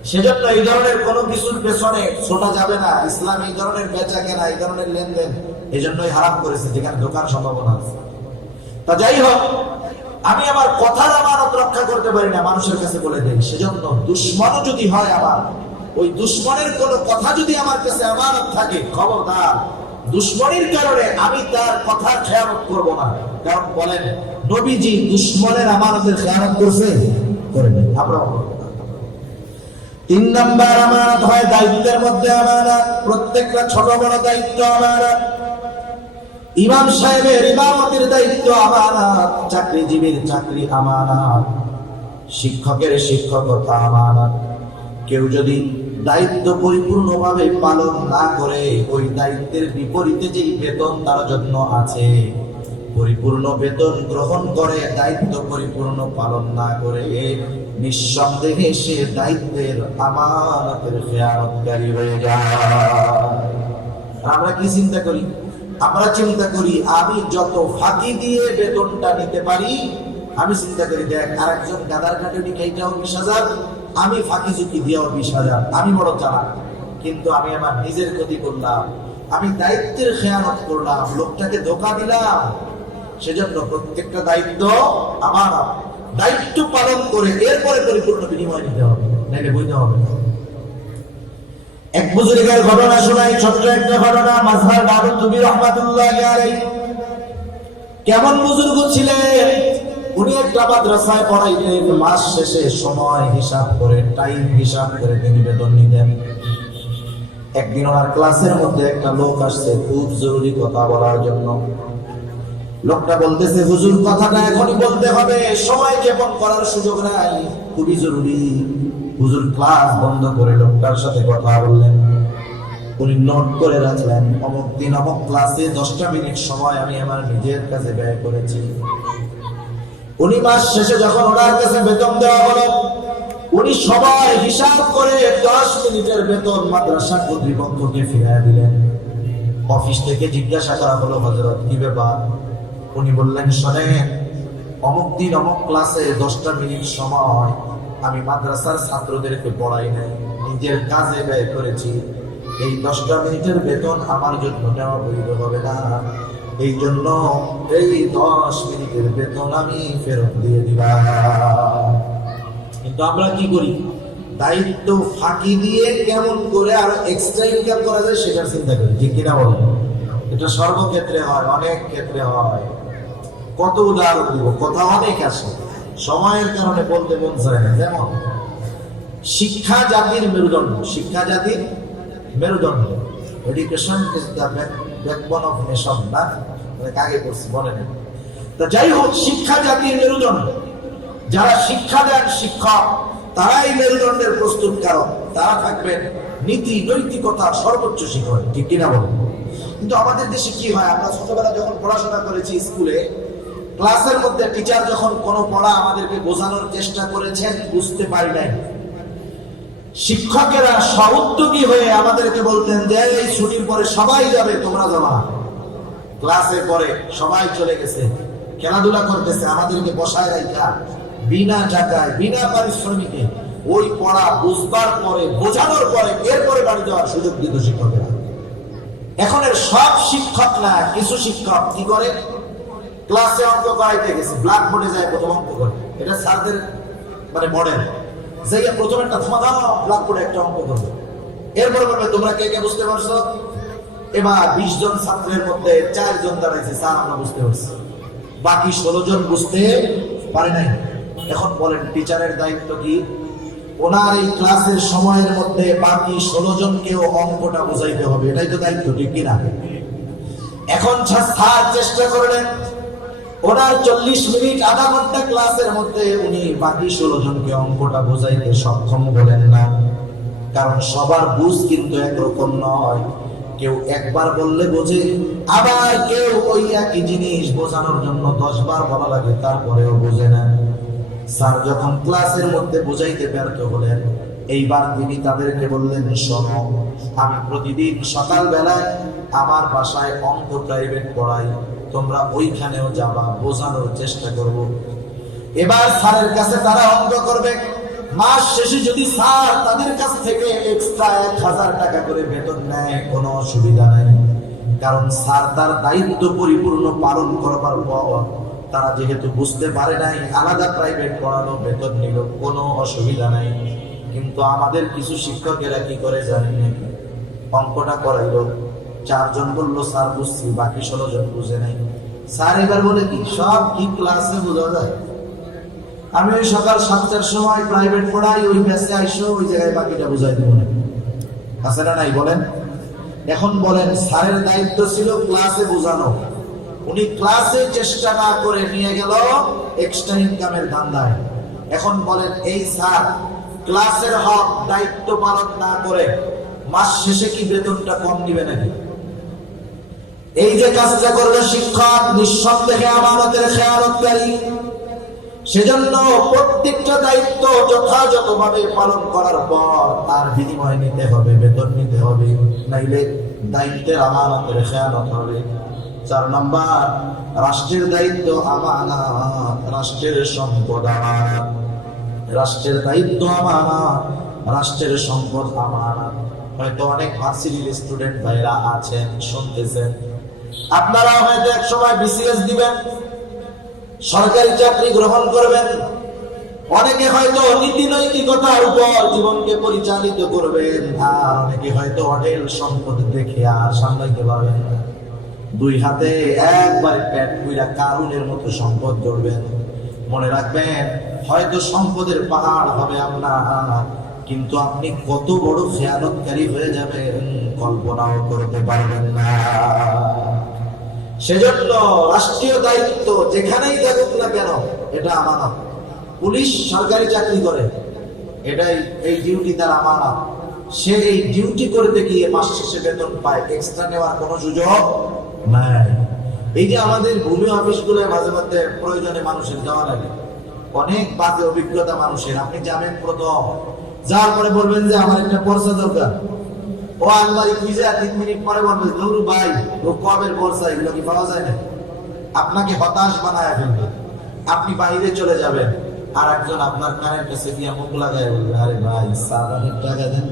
সেজন্য এই ধরনের কোনো কিছুর পেছনে ছোটা যাবে না। ইসলাম এই ধরনের বেচা কেনা, এই ধরনের লেনদেন এই জন্যই হারাম করেছে, যেখানে দোকান সম্ভাবনা আছে। তা যাই হোক, আমি আমার কথার আমানত রক্ষা করতে পারি না, মানুষের কাছে বলে দেই। সেজন্য দুশ্মনও যদি হয় আমার, ওই দুশ্মনের কোনো কথা যদি আমার কাছে আমানত থাকে, খবরদার, দুশ্মনের কারণে আমি তার কথার খেয়ানত করব না। কারণ বলেন, নবীজি দুশ্মনের আমানতের খেয়ানত করছে, করেন আমরা। 3 নাম্বার আমানত হয় দায়িত্বের মধ্যে আমানত। প্রত্যেকটা ছোট বড় দায়িত্ব আমানত। ইমাম সাহেবের ইমামতির দায়িত্ব আমানত, চাকরিজীবীর চাকরি আমানত, শিক্ষকের শিক্ষকতা আমানত। কেউ যদি দায়িত্ব পরিপূর্ণভাবে পালন না করে, ওই দায়িত্বের বিপরীতে যেই বেতন তার জন্য আছে, পরিপূর্ণ বেতন গ্রহণ করে দায়িত্ব পরিপূর্ণ পালন না করে, নিঃসন্দেহে সে দায়িত্বের আমানতের খেয়ানতকারী হয়ে যায়। আমরা কি চিন্তা করি? আমরা চিন্তা করি আমি যত ফাঁকি দিয়ে বেতনটা নিতে পারি, আমি চিন্তা করি দেখ আরেকজন গাদার কাটুনি খাইটাও 20,000, আমি ফাঁকি ঝুঁকি দিয়েও 20,000, আমি বড় চালাক। কিন্তু আমি আমার নিজের ক্ষতি করলাম, আমি দায়িত্বের খেয়ানত করলাম, লোকটাকে ধোঁকা দিলাম। সেজন্য প্রত্যেকটা দায়িত্ব আমার, দায়িত্ব পালন করে এরপরে পরিপূর্ণ বিনিময় নিতে হবে, নাইলে বইতে হবে। এক বুজুর্গের ঘটনা শোনাই, ছোট্ট একটা ঘটনা। মাজহার দারুদ্দুবি রাহমাতুল্লাহি আলাইহি কেমন বুজুর্গ ছিলেন, উনি একটা মাদ্রাসায় পড়াইতেন। মাস শেষে সময় হিসাব করে, টাইম হিসাব করে তিনি বেতন নিতেন। একদিন ওনার ক্লাসের মধ্যে একটা লোক আসছে খুব জরুরি কথা বলার জন্য। লোকটা বলতেছে, হুজুর কথাটা এখনই বলতে হবে, সময় ক্ষেপণ করার সুযোগ নাই, খুবই জরুরি। হুজুর ক্লাস বন্ধ করে লোকটার সাথে কথা বললেন। উনি নোট করে রাখলেন, অমুক দিন অমুক ক্লাসে 10টা মিনিট সময় আমি আমার নিজের কাছে ব্যয় করেছি। উনি মাস শেষে যখন ওনার কাছে বেতন দেওয়া হলো, উনি সবাই হিসাব করে 10 মিনিটের বেতন মাদ্রাসা কর্তৃপক্ষকে ফিরিয়ে দিলেন। অফিস থেকে জিজ্ঞাসা করা হলো, হযরত কি ব্যাপার? উনি বললেন, শোনেন, অমুক দিন অমুক ক্লাসে 10টা মিনিট সময় আমি মাদ্রাসার ছাত্রদেরকে পড়াই নাই, নিজের কাজে ব্যয় করেছি। এই 10টা মিনিটের বেতন আমার জন্য নেওয়া বৈধ হবে না। এই জন্য এই 10 মিনিটের বেতন আমি ফেরত দিয়ে দিবা। কিন্তু আমরা কি করি, দায়িত্ব ফাঁকি দিয়ে কেমন করে আর এক্সট্রা ইনকাম করা যায় সেটার চিন্তা করি, ঠিক কিনা বলেন? এটা সর্বক্ষেত্রে হয়, অনেক ক্ষেত্রে হয়। কত উদাহরণ দিব, কথা অনেক আসে, সময়ের কারণে বলতে মন চায় না। যেমন শিক্ষা জাতির মেরুদণ্ড, শিক্ষা জাতির মেরুদণ্ড, education is the backbone of nation, না আগে করছি বলেন। তো যাই হোক, শিক্ষা জাতির মেরুদণ্ড, যারা শিক্ষা দেন শিক্ষক, তারাই মেরুদণ্ডের প্রস্তুতকারক, তারা থাকবেন নীতি নৈতিকতার সর্বোচ্চ শিখর, ঠিক কিনা বলেন? কিন্তু আমাদের দেশে কি হয়, আমরা ছোটবেলা যখন পড়াশোনা করেছি স্কুলে, ক্লাসের মধ্যে টিচার যখন কোনো পড়া আমাদেরকে বোঝানোর চেষ্টা করেছেন, বুঝতে পারি নাই, শিক্ষকেরা সউদ্যোগী হয়ে আমাদেরকে বলতেন যে এই ছুটির পরে সবাই যাবে, তোমরা যাবা। ক্লাসে পরে সবাই চলে গেছে, খেলাধুলা করতেছে, আমাদেরকে বসায় রাখা বিনা টাকায় বিনা পারিশ্রমিকে ওই পড়া বুঝবার পরে, বোঝানোর পরে, এরপরে বাড়ি যাওয়ার সুযোগ দিত শিক্ষকেরা। এখন এর সব শিক্ষক না, কিছু শিক্ষক কি করে, ক্লাসে অঙ্ক করাইতে গেছে, ব্ল্যাকবোর্ডে যায় প্রথম অঙ্ক করে, এটা স্যারদের মানে মডেল, যে প্রথমে একটা সমাধান ব্ল্যাকবোর্ডে একটা অঙ্ক করবে, এরপরে বলবে তোমরা কে কে বুঝতে পারছো। এবার 20 জন ছাত্রের মধ্যে 4 জন দাঁড়াইছে, স্যার আমরা বুঝতে পারছি, বাকি 16 জন বুঝতে পারে নাই। এখন বলেন টিচারের দায়িত্ব কি? ওনার এই ক্লাসের সময়ের মধ্যে বাকি 16 জনকেও অঙ্কটা বোঝাইতে হবে, এটাই তো দায়িত্ব, ঠিক কিনা? এখন স্যার চেষ্টা করলেন ওনার 40 মিনিট আধা ঘন্টা ক্লাসের মধ্যে উনি বাকি 16 জনকে অঙ্কটা বোঝাইতে সক্ষম হলেন না, কারণ সবার বুঝ কিন্তু একরকম নয়। কেউ একবার বললে বোঝে, আবার কেউ ওই একই জিনিস বোঝানোর জন্য 10 বার বলা লাগে, তারপরেও বোঝে না। স্যার যখন ক্লাসের মধ্যে বোঝাইতে ব্যর্থ হলেন, এইবার তিনি তাদেরকে বললেন, শোনো, আমি প্রতিদিন সকাল বেলায় আমার বাসায় অঙ্ক প্রাইভেট পড়াই, তোমরা ওইখানেও যাবা, বোঝানোর চেষ্টা করব। এবার স্যারের কাছে তারা অঙ্ক করবে, মাস শেষে যদি স্যার তাদের কাছ থেকে এক্সট্রা 1000 টাকা করে বেতন নেয়, কোনো অসুবিধা নেই, কারণ স্যার তার দায়িত্ব পরিপূর্ণ পালন করবার পর তারা যেহেতু বুঝতে পারে নাই, আলাদা প্রাইভেট পড়ানো, বেতন নিল, কোনো অসুবিধা নাই। কিন্তু আমাদের কিছু শিক্ষকেরা কি করে জানেন নাকি, অঙ্কটা করাইলো, 4 জন বললো স্যার বুঝছি, বাকি 16 জন বুঝে নাই। স্যার এবার বলে কি, সব কি ক্লাসে বোঝা যায়? আমি ওই সকাল 7টার সময় প্রাইভেট পড়াই, ওই ব্যাচে আইসো, ওই জায়গায় বাকিটা বুঝাই দেবো না, আছে না নাই বলেন? এখন বলেন, স্যারের দায়িত্ব ছিল ক্লাসে বোঝানো, উনি ক্লাসে চেষ্টা না করে নিয়ে গেল এক্সট্রা ইনকামের ধান্দায়। এখন বলেন, এই স্যার ক্লাসের হক দায়িত্ব পালন না করে মাস শেষে কি বেতনটা কম দিবে নাকি? এই যে কাজটা করবে শিক্ষক, নিঃসন্দেহে আমানতের খেয়ালতকারী, সেজন্য প্রত্যেকটা দায়িত্ব যথাযথভাবে পালন করার পর তার বিনিময় নিতে হবে, বেতন নিতে হবে, নাইলে দায়িত্বের আমানতের খেয়ালত হবে। 4 নাম্বার, রাষ্ট্রের দায়িত্ব আমানত, রাষ্ট্রের সম্পদ আমানত, রাষ্ট্রের দায়িত্ব আমানত, রাষ্ট্রের সম্পদ আমানত। হয়তো অনেক ভার্সিটির স্টুডেন্ট ভাইরা আছেন, শুনতেছেন, আপনারা হয়তো এক সময় বিসিএস দিবেন, সরকারি চাকরি গ্রহণ করবেন, অনেকে হয়তো নীতি নৈতিকতার উপর জীবনকে পরিচালিত করবেন, আর অনেকে হয়তো হোটেল সম্পদ দেখে আর সামলাইতে পারবেন না, 2 হাতে একবারে পেট পুরা কারুনের মতো সম্পদ করবেন। মনে রাখবেন, হয়তো সম্পদের পাহাড় হবে আপনার, কিন্তু আপনি কত বড় খেয়ালতকারী হয়ে যাবেন কল্পনাও করতে পারবেন না। সেজন্য রাষ্ট্রীয় দায়িত্ব যেখানেই থাকুক না কেন, এটা আমানত। পুলিশ সরকারি চাকরি করে, এটাই, এই ডিউটি তার আমানত। সে এই ডিউটি করতে গিয়ে মাস শেষে বেতন পায়, এক্সট্রা নেওয়ার কোনো সুযোগ নাই। এই যে আমাদের ভূমি অফিসগুলোয় মাঝে মাঝে প্রয়োজনে মানুষের যাওয়া লাগে, অনেক বাজে অভিজ্ঞতা মানুষের। আপনি যাবেন প্রথম, যাওয়ার পরে বলবেন যে আমার একটা পর্চা দরকার, ও আলমারি খুঁজে 3 মিনিট পরে বলবে, ধরু ভাই, ও কবের পর্চা, এগুলো কি পাওয়া যায় না? আপনাকে হতাশ বানায় ফেলবে। আপনি বাইরে চলে যাবেন, আর একজন আপনার কানের কাছে গিয়ে মুখ লাগায় বলবে, আরে ভাই সাবানের টাকা দেন।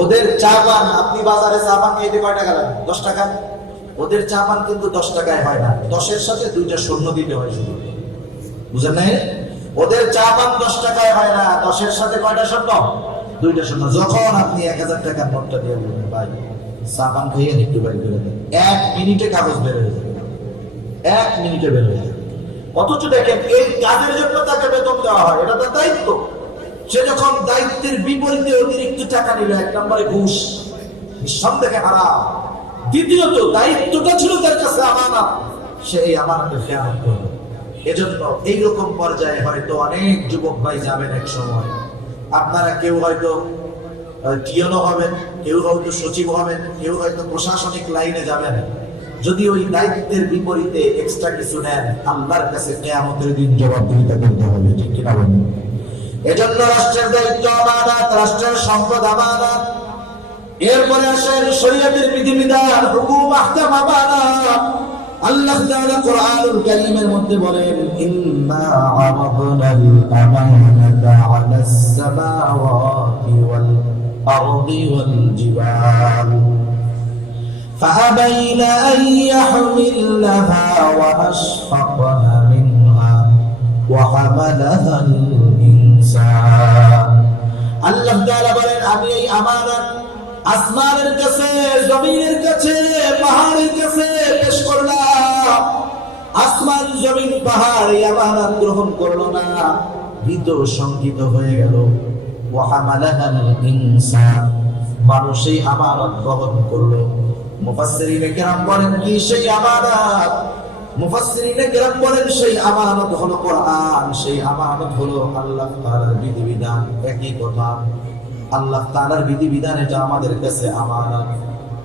ওদের চা পান, আপনি বাজারে চা পান খেতে কয় টাকা লাগে? 10 টাকা। ওদের চা পান কিন্তু 10 টাকায় হয় না, 10-এর সাথে 2টা শূন্য দিতে হয় শুধু, বুঝেন নাই? ওদের চা পান 10 টাকায় হয় না, 10-এর সাথে কয়টা শূন্য? 2টা শূন্য। যখন আপনি 1000 টাকার নোটটা দিয়ে বলবেন ভাই চা পান খেয়ে একটু বাইর করে দেন, 1 মিনিটে কাগজ বের হয়ে যাবে, 1 মিনিটে বের হয়ে যাবে। অথচ দেখেন এই কাজের জন্য তাকে বেতন দেওয়া হয়, এটা তার দায়িত্ব। সে যখন দায়িত্বের বিপরীতে অতিরিক্ত টাকা নিল, 1 নম্বরে ঘুষ, নিঃসন্দেহে হারাম। দ্বিতীয়ত দায়িত্বটা ছিল তার কাছে আমানত, সে এই আমানতের খেয়ানত করল। এজন্য এইরকম পর্যায়ে হয়তো অনেক যুবক ভাই যাবেন এক সময়, আপনারা কেউ হয়তো টিএনও হবেন, কেউ হয়তো সচিব হবেন, কেউ হয়তো প্রশাসনিক লাইনে যাবেন। যদি ওই দায়িত্বের বিপরীতে এক্সট্রা কিছু নেন, আল্লাহর কাছে কিয়ামতের দিন জবাবদিহিতা করতে হবে, ঠিক কিনা বলেন? এজন্য রাষ্ট্রের দায়িত্ব আমানত, রাষ্ট্রের সম্পদ আমানত। এরপরে আসেন শরীয়তের বিধিবিধান, হুকুম আহকাম আমানত। আল্লাহ তাআলা কোরআনুল কারীমের মধ্যে বলেন, ইন্না আরাদনাল আমানাতা আলাস সামাওয়াতি ওয়াল আরদি ওয়াল জিবাল فأبين أن يحملنها وأشفقن منها وحملها الإنسان। আল্লাহ তাআলা বলেন, আমি এই আমানত আসমানের কাছে, জমিনের কাছে, পাহাড়ের কাছে পেশ করলাম। আসমান, জমিন, পাহাড় এই আমানত গ্রহণ করলো না, ভীত শঙ্কিত হয়ে গেল। ওয়া হামালাহাল ইনসান, মানুষ এই আমানত গ্রহণ করলো। মুফাসসিরিনে কেরাম বলেন কি সেই আমানত? মুফাসসিরিনে কেরাম বলেন সেই আমানত হলো কোরআন, সেই আমানত হলো আল্লাহ তাআলার বিধিবিধান। একই কথা, আল্লাহ তাআলার বিধিবিধান এটা আমাদের কাছে আমানত।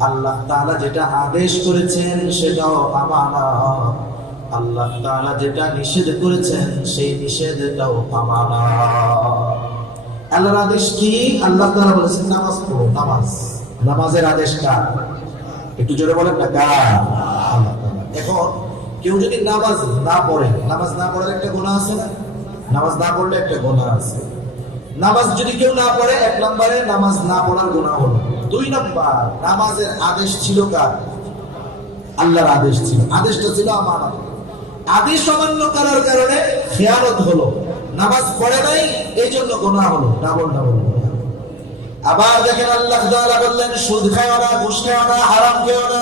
আল্লাহ তাআলা যেটা আদেশ করেছেন সেটাও আমানত, আল্লাহ তাআলা যেটা নিষেধ করেছেন সেই নিষেধটাও আমানত। আল্লাহর আদেশ কি? আল্লাহ তাআলা বলেছেন নামাজ পড়ো। নামাজ, নামাজের আদেশ কার? একটু জোরে বলেন না, কার? আল্লাহ তাআলা। এখন কেউ যদি নামাজ না পড়ে, নামাজ না পড়ার একটা গুনাহ আছে না? নামাজ না পড়লে একটা গুনাহ আছে। নামাজ যদি কেউ না পড়ে, 1 নম্বরে নামাজ না পড়ার গুনাহ হলো। 2 নম্বর, নামাজের আদেশ ছিল কার? আল্লাহর আদেশ ছিল, আদেশটা ছিল আমানত। আদেশ অমান্য করার কারণে খেয়ানত হলো, নামাজ পড়ে নাই, এই জন্য গুনাহ হলো, ডাবল ডাবল। আবার দেখেন আল্লাহ তাআলা বললেন সুদ খাও না, ঘুষ খাও না, হারাম খেও না।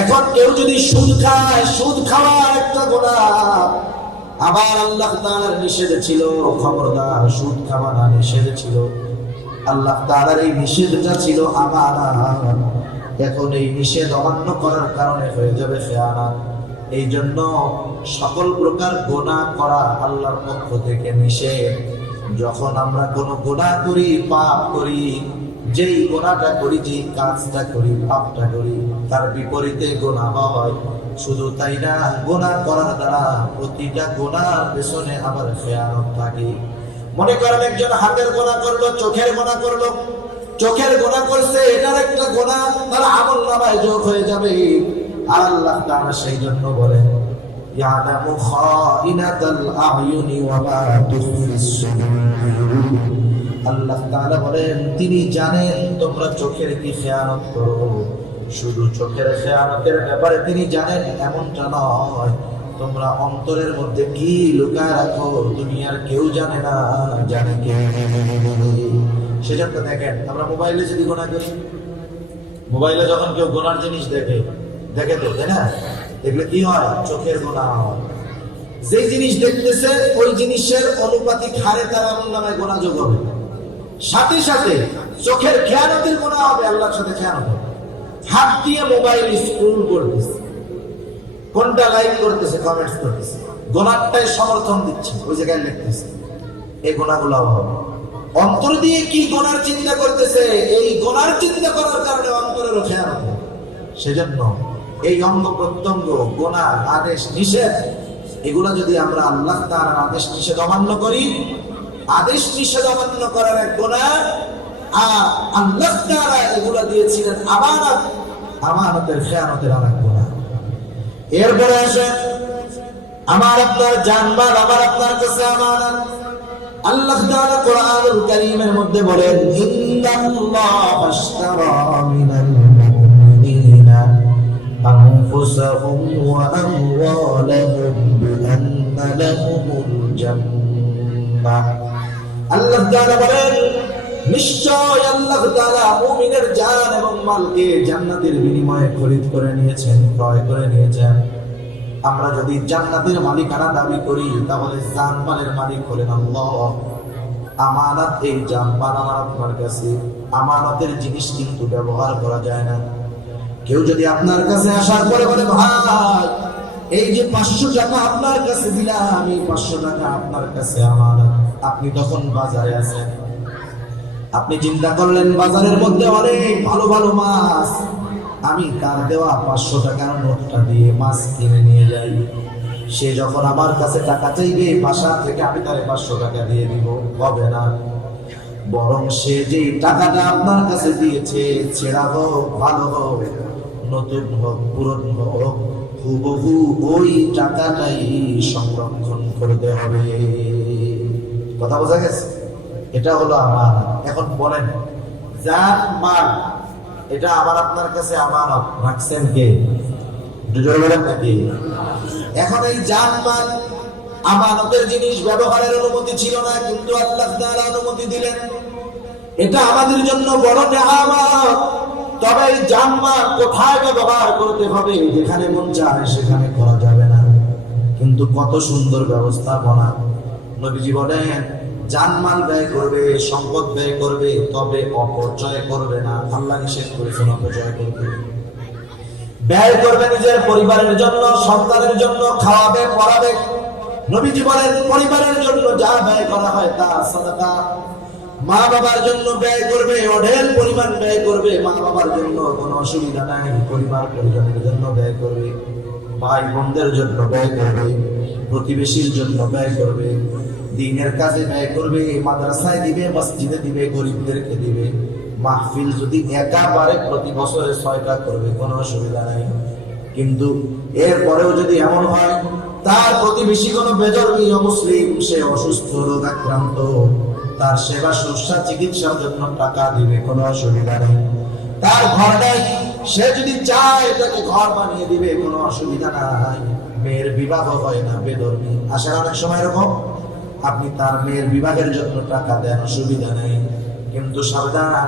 এখন কেউ যদি সুদ খায়, সুদ খাওয়া একটা গুনাহ। আবার আল্লাহ তাআলার নিষেধ ছিল, খবরদার সুদ খাওয়া না, নিষেধ ছিল। আল্লাহ তাআলার এই নিষেধটা ছিল আমানত। এখন এই নিষেধ অমান্য করার কারণে হয়ে যাবে খেয়ানত। এই জন্য সকল প্রকার গুনাহ করা আল্লাহর পক্ষ থেকে নিষেধ। যখন আমরা কোনো গুনাহ করি, পাপ করি, যেই গুনাহটা করি, যেই কাজটা করি, পাপটা করি, তার বিপরীতে গুনাহ হয়। শুধু তাই না, গুনাহ করার দ্বারা প্রতিটা গুনাহর পেছনে আবার খেয়ানত থাকে। মনে করেন একজন হাতের গুনাহ করলো, চোখের গুনাহ করলো, চোখের গুনাহ করছে, এটার একটা গুনাহ তার আমলনামায় যোগ হয়ে যাবে। আর আল্লাহ তাআলা সেই জন্য বলেন, ইয়ালামু খাইনাতাল আ'য়ুনি ওয়া মা তুখফিস সুদূর। আল্লাহ তাআলা বলেন তিনি জানেন তোমরা চোখের কি খেয়ানত করো। শুধু চোখের খেয়ানতের ব্যাপারে তিনি জানেন এমনটা নয়, তোমরা অন্তরের মধ্যে কি লুকায় রাখো দুনিয়ার কেউ জানে না, জানে কে? সেজন্য দেখেন আমরা মোবাইলে যদি গুনাহ করি, মোবাইলে যখন কেউ গুনার জিনিস দেখে তো, তাই না? এগুলো কি হয়? চোখের গুনাহ হয়। যে জিনিস দেখতেছে ওই জিনিসের অনুপাতিক হারে তার আমলনামায় গুনাহ যোগ হবে। সাথে সাথে চোখের খেয়ানতের গুনাহ হবে, আল্লাহর সাথে খেয়ানত হবে। হাত দিয়ে মোবাইল স্ক্রল করতেছে, কোনটা লাইক করতেছে, কমেন্টস করতেছে, গুনাহটাই সমর্থন দিচ্ছে, ওই জায়গায় লিখতেছে, এই গুনাহগুলো হবে। অন্তর দিয়ে কি গুনার চিন্তা করতেছে, এই গুনার চিন্তা করার কারণে অন্তরেরও খেয়ানত হবে। সেজন্য এই অঙ্গ প্রত্যঙ্গ, গুনাহ, আদেশ, নিষেধ, এগুলা যদি আমরা আল্লাহ তাআলার আদেশ নিষেধ অমান্য করি, আদেশ নিষেধ অমান্য করার এক গুনাহ, আর আল্লাহ তাআলা এগুলা দিয়েছিলেন আমানত, আমানতের খেয়ানতের আরেক গুনাহ। এরপরে আসে আমার আপনার জানমাল, আমার আপনার কাছে আমানত। আল্লাহ তাআলা কোরআনুল কারীমের মধ্যে বলেন, ইন্নাল্লাহা আশতারা মিনাল মুমিনিনা أنفسهم وأموالهم بأن لهم الجنة আল্লাহ তাআলা বলেন নিশ্চয় আল্লাহ তাআলা মুমিনের জান এবং মালকে জান্নাতের বিনিময়ে খরিদ করে নিয়েছেন, ক্রয় করে নিয়েছেন। আমরা যদি জান্নাতের মালিকানা দাবি করি তাহলে জান মালের মালিক হলেন আল্লাহ। আমানত, এই জান মাল আমার আপনার কাছে আমানতের জিনিস, কিন্তু ব্যবহার করা যায় না। কেউ যদি আপনার কাছে আসার পরে বলে ভাই এই যে 500 টাকা আপনার কাছে দিলাম, আমি 500 টাকা আপনার কাছে আমানত, আপনি তখন বাজারে আছেন, আপনি চিন্তা করলেন বাজারের মধ্যে অনেক ভালো ভালো মাছ, আমি তার দেওয়া 500 টাকার নোটটা দিয়ে মাছ কিনে নিয়ে যাই। সে যখন আমার কাছে টাকা চাইবে বাসা থেকে আমি তারে 500 টাকা দিয়ে দিব, হবে না। বরং সে যে টাকাটা আপনার কাছে দিয়েছে, ছেঁড়া হোক, ভালো হোক, নতুন হোক, পুরনো হোক, হুবহু ওই টাকাটাই সংরক্ষণ করতে হবে। কথা বোঝা গেছে? এটা হলো আমার। এখন বলেন জান মাল এটা আবার আপনার কাছে আমানত রাখছেন কে? দুজন বলেন নাকি? এখন এই জান মাল আমানতের জিনিস, ব্যবহারের অনুমতি ছিল না, কিন্তু আল্লাহ তাআলা অনুমতি দিলেন। এটা আমাদের জন্য বড় নিয়ামত। তবে এই জান মাল কোথায় ব্যবহার করতে হবে? যেখানে মন চায় সেখানে করা যাবে না, কিন্তু কত সুন্দর ব্যবস্থাপনা। নবীজি বলেন জানমাল ব্যয় করবে, সম্পদ ব্যয় করবে, তবে অপচয় করবে না। আল্লাহ নিষেধ করেছেন অপচয় করবে। ব্যয় করবে নিজের পরিবারের জন্য, সন্তানের জন্য, খাওয়াবে, পড়াবে। নবীজি বলেন পরিবারের জন্য যা ব্যয় করা হয় তা সাদাকা। মা বাবার জন্য ব্যয় করবে, অঢেল পরিমাণ ব্যয় করবে। মা বাবার জন্য কোনো অসুবিধা নাই, পরিবার পরিজনের জন্য ব্যয় করবে, ভাই বোনদের জন্য ব্যয় করবে, প্রতিবেশীর জন্য ব্যয় করবে, দ্বীনের কাজে ব্যয় করবে, মাদ্রাসায় দিবে, মসজিদে দিবে, গরিবদেরকে দিবে। মাহফিল যদি একেবারে প্রতি বছরে 6টা করবে, কোনো অসুবিধা নাই। কিন্তু এরপরেও যদি এমন হয় তার প্রতিবেশী কোনো বেধর্মী মুসলিম, সে অসুস্থ, রোগ আক্রান্ত, তার সেবা শুশ্রূষা চিকিৎসার জন্য টাকা দিবে, কোনো অসুবিধা নেই। তার ঘর নেই, সে যদি চায় তাকে ঘর বানিয়ে দিবে, কোনো অসুবিধা নাই। মেয়ের বিবাহ হয় না, বেধর্মী আসে অনেক সময় এরকম, আপনি তার মেয়ের বিবাহের জন্য টাকা দেন, অসুবিধা নেই। কিন্তু সাবধান,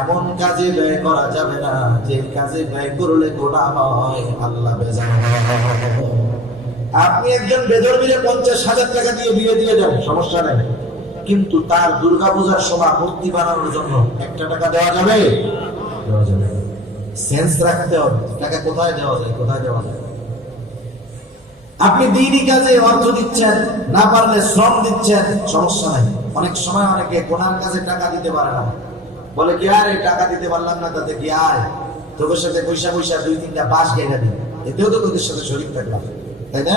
এমন কাজে ব্যয় করা যাবে না যে কাজে ব্যয় করলে গোনাহ হয়, আল্লাহ বেজার হয়। আপনি একজন বেধর্মীরে 50,000 টাকা দিয়ে বিয়ে দিয়ে যান, সমস্যা নেই, কিন্তু তার দুর্গাপূজার সময় মূর্তি বানানোর জন্য 1 টাকা দেওয়া যাবে? দেওয়া যাবে। সেন্স রাখতে হবে, টাকা কোথায় দেওয়া যায়, কোথায় দেওয়া যায়। আপনি দ্বীনি কাজে অর্থ দিচ্ছেন, না পারলে শ্রম দিচ্ছেন, সমস্যা নাই। অনেক সময় অনেকে কোনার কাজে টাকা দিতে পারে না, বলে কি আর এই টাকা দিতে পারলাম না, তাতে কি আর তোদের সাথে পয়সা 2-3টা বাস গেড়ে দিন, এতেও তো তোদের সাথে শরীর থাকলাম, তাই না?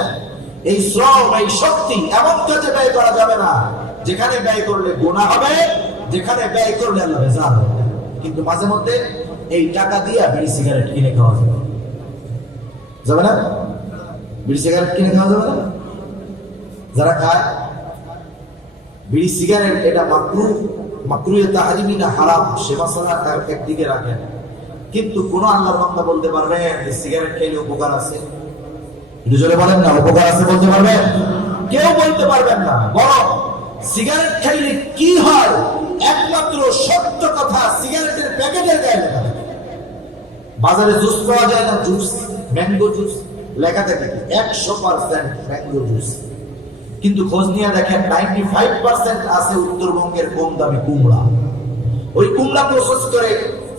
এই শ্রম, এই শক্তি এমন কাজে ব্যয় করা যাবে না যেখানে ব্যয় করলে গুনাহ হবে, যেখানে ব্যয় করলে আল্লাহ বেজার হবে। কিন্তু মাঝে মধ্যে এই টাকা দিয়ে বিড়ি সিগারেট কিনে খাওয়া যাবে না? বিড়ি সিগারেট কিনে খাওয়া যাবে না? যারা খায় বিড়ি সিগারেট, এটা মাকরুহ তাহরিমি না হারাম, সে মাসালা একদিকে রাখেন। কিন্তু কোন আল্লাহর বান্দা বলতে পারবে যে সিগারেট খেলে উপকার আছে? দুজনে বলেন না, উপকার আছে বলতে পারবেন? কেউ বলতে পারবেন না। বরং সিগারেট খাইলে কি হয় একমাত্র সত্য কথা সিগারেটের প্যাকেটের গায়ে লেখা থাকে। বাজারে জুস পাওয়া যায় না, জুস, ম্যাঙ্গো জুস লেখা থাকে 100% ম্যাঙ্গো জুস, কিন্তু খোঁজ নিয়ে দেখেন 95% আছে উত্তরবঙ্গের কম দামি কুমড়া। ওই কুমড়া প্রসেস করে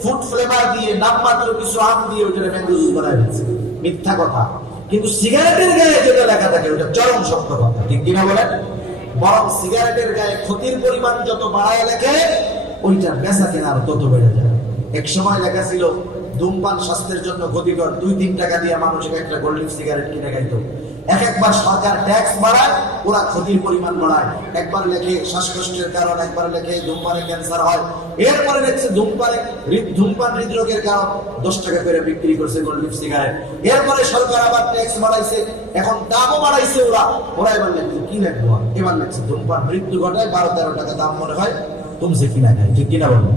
ফুড ফ্লেভার দিয়ে, নামমাত্র কিছু আম দিয়ে ওটা ম্যাঙ্গো জুস বানায় দিচ্ছে। মিথ্যা কথা। কিন্তু সিগারেটের গায়ে যেটা লেখা থাকে ওটা চরম সত্য কথা, ঠিক কিনা বলেন? বরং সিগারেটের গায়ে ক্ষতির পরিমাণ যত বাড়ায় লেখে, ওইটা বেচা কেনা তত বেড়ে যায়। এক সময় লেখা ছিল ধূমপান স্বাস্থ্যের জন্য ক্ষতিকর, 2-3 টাকা দিয়ে মানুষ একটা গোল্ডেন সিগারেট কিনে খাইতো। একবার সরকার ট্যাক্স বাড়ায়, ওরা ক্ষতির পরিমাণ বাড়ায়। একবার লেখে শ্বাসকষ্টের কারণ, একবার লেখে ধূমপানে ক্যান্সার হয়, এরপরে লেখছে ধূমপান হৃদরোগের কারণ, 10 টাকা করে বিক্রি করছে গোল্ডেন সিগারেট। এরপরে সরকার আবার ট্যাক্স বাড়াইছে, এখন দামও বাড়াইছে। ওরা এবার লেখছে কি লেখবো, এবার লেখছে ধূমপান মৃত্যু ঘটায়, 12-13 টাকা দাম মনে হয় তুমসে কিনা খায়, ঠিক কিনা বলবো?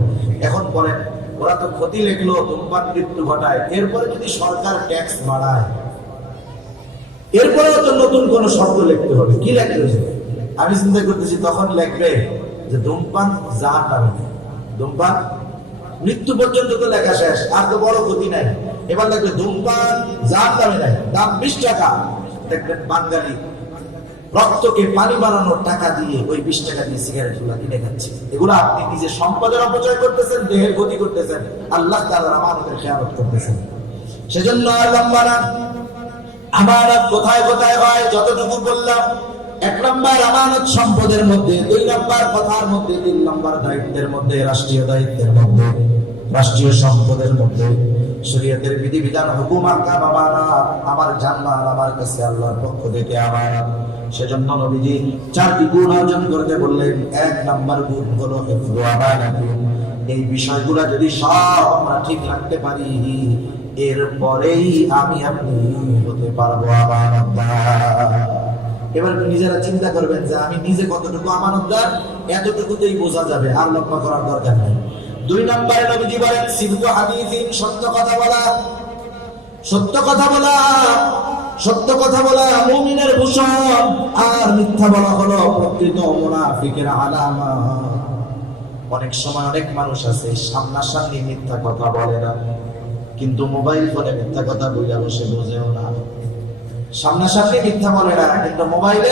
এখন বলেন ওরা তো ক্ষতি লিখলো, ধূমপান মৃত্যু ঘটায়, এরপরে যদি সরকার ট্যাক্স বাড়ায়, এরপরেও তো নতুন কোন শব্দ লিখতে হবে। কি লিখতে হবে? আমি চিন্তা করতেছি তখন লিখবে যে ধূমপান জাহান্নামে, ধূমপান মৃত্যু পর্যন্ত তো লেখা শেষ, আর তো বড় ক্ষতি নাই। এবার লিখবে ধূমপান জাহান্নামে নাই, দাম 20 টাকা। দেখবেন বাঙালি রক্তকে পানি বানানোর টাকা দিয়ে ওই 20 টাকা দিয়ে সিগারেট গুলা কিনে খাচ্ছে। এগুলো আপনি নিজের সম্পদের অপচয় করতেছেন, দেহের ক্ষতি করতেছেন, আল্লাহ তাআলার আমানতের খেয়ানত করতেছেন। সেজন্য লম্বা না, আমানত কোথায় কোথায় হয় যতটুকু বললাম। 1 নম্বর আমানত সম্পদের মধ্যে, 2 নম্বর কথার মধ্যে, 3 নম্বর দায়িত্বের মধ্যে, রাষ্ট্রীয় দায়িত্বের মধ্যে, রাষ্ট্রীয় সম্পদের মধ্যে, শরীয়তের বিধিবিধান হুকুম আহকাম আমানত। আমার জান্নাত আমার কাছে আল্লাহর পক্ষ থেকে আমানত। সেজন্য নবীজি 4টি গুণ অর্জন করতে বললেন। 1 নম্বর গুণ হলো হিফযু আমানাতিন। এই বিষয়গুলো যদি সব আমরা ঠিক রাখতে পারি, এরপরেই আমি আপনি হতে পারবো আমানতদার। এবার নিজেরা চিন্তা করবেন যে আমি নিজে কতটুকু আমানতদার, এতটুকুতেই বোঝা যাবে, আর লম্বা করার দরকার নেই। 2 নম্বরে নবীজি বলেন সিদকু হাদিসিন, সত্য কথা বলা। সত্য কথা বলা, সত্য কথা বলা মুমিনের ভূষণ, আর মিথ্যা বলা হলো প্রকৃত মুনাফিকের আলামত। অনেক সময় অনেক মানুষ আছে সামনাসামনি মিথ্যা কথা বলে না, কিন্তু মোবাইল ফোনে মিথ্যা কথা বইলা বসে বোঝেও না। সামনাসামনি মিথ্যা বলে না, কিন্তু মোবাইলে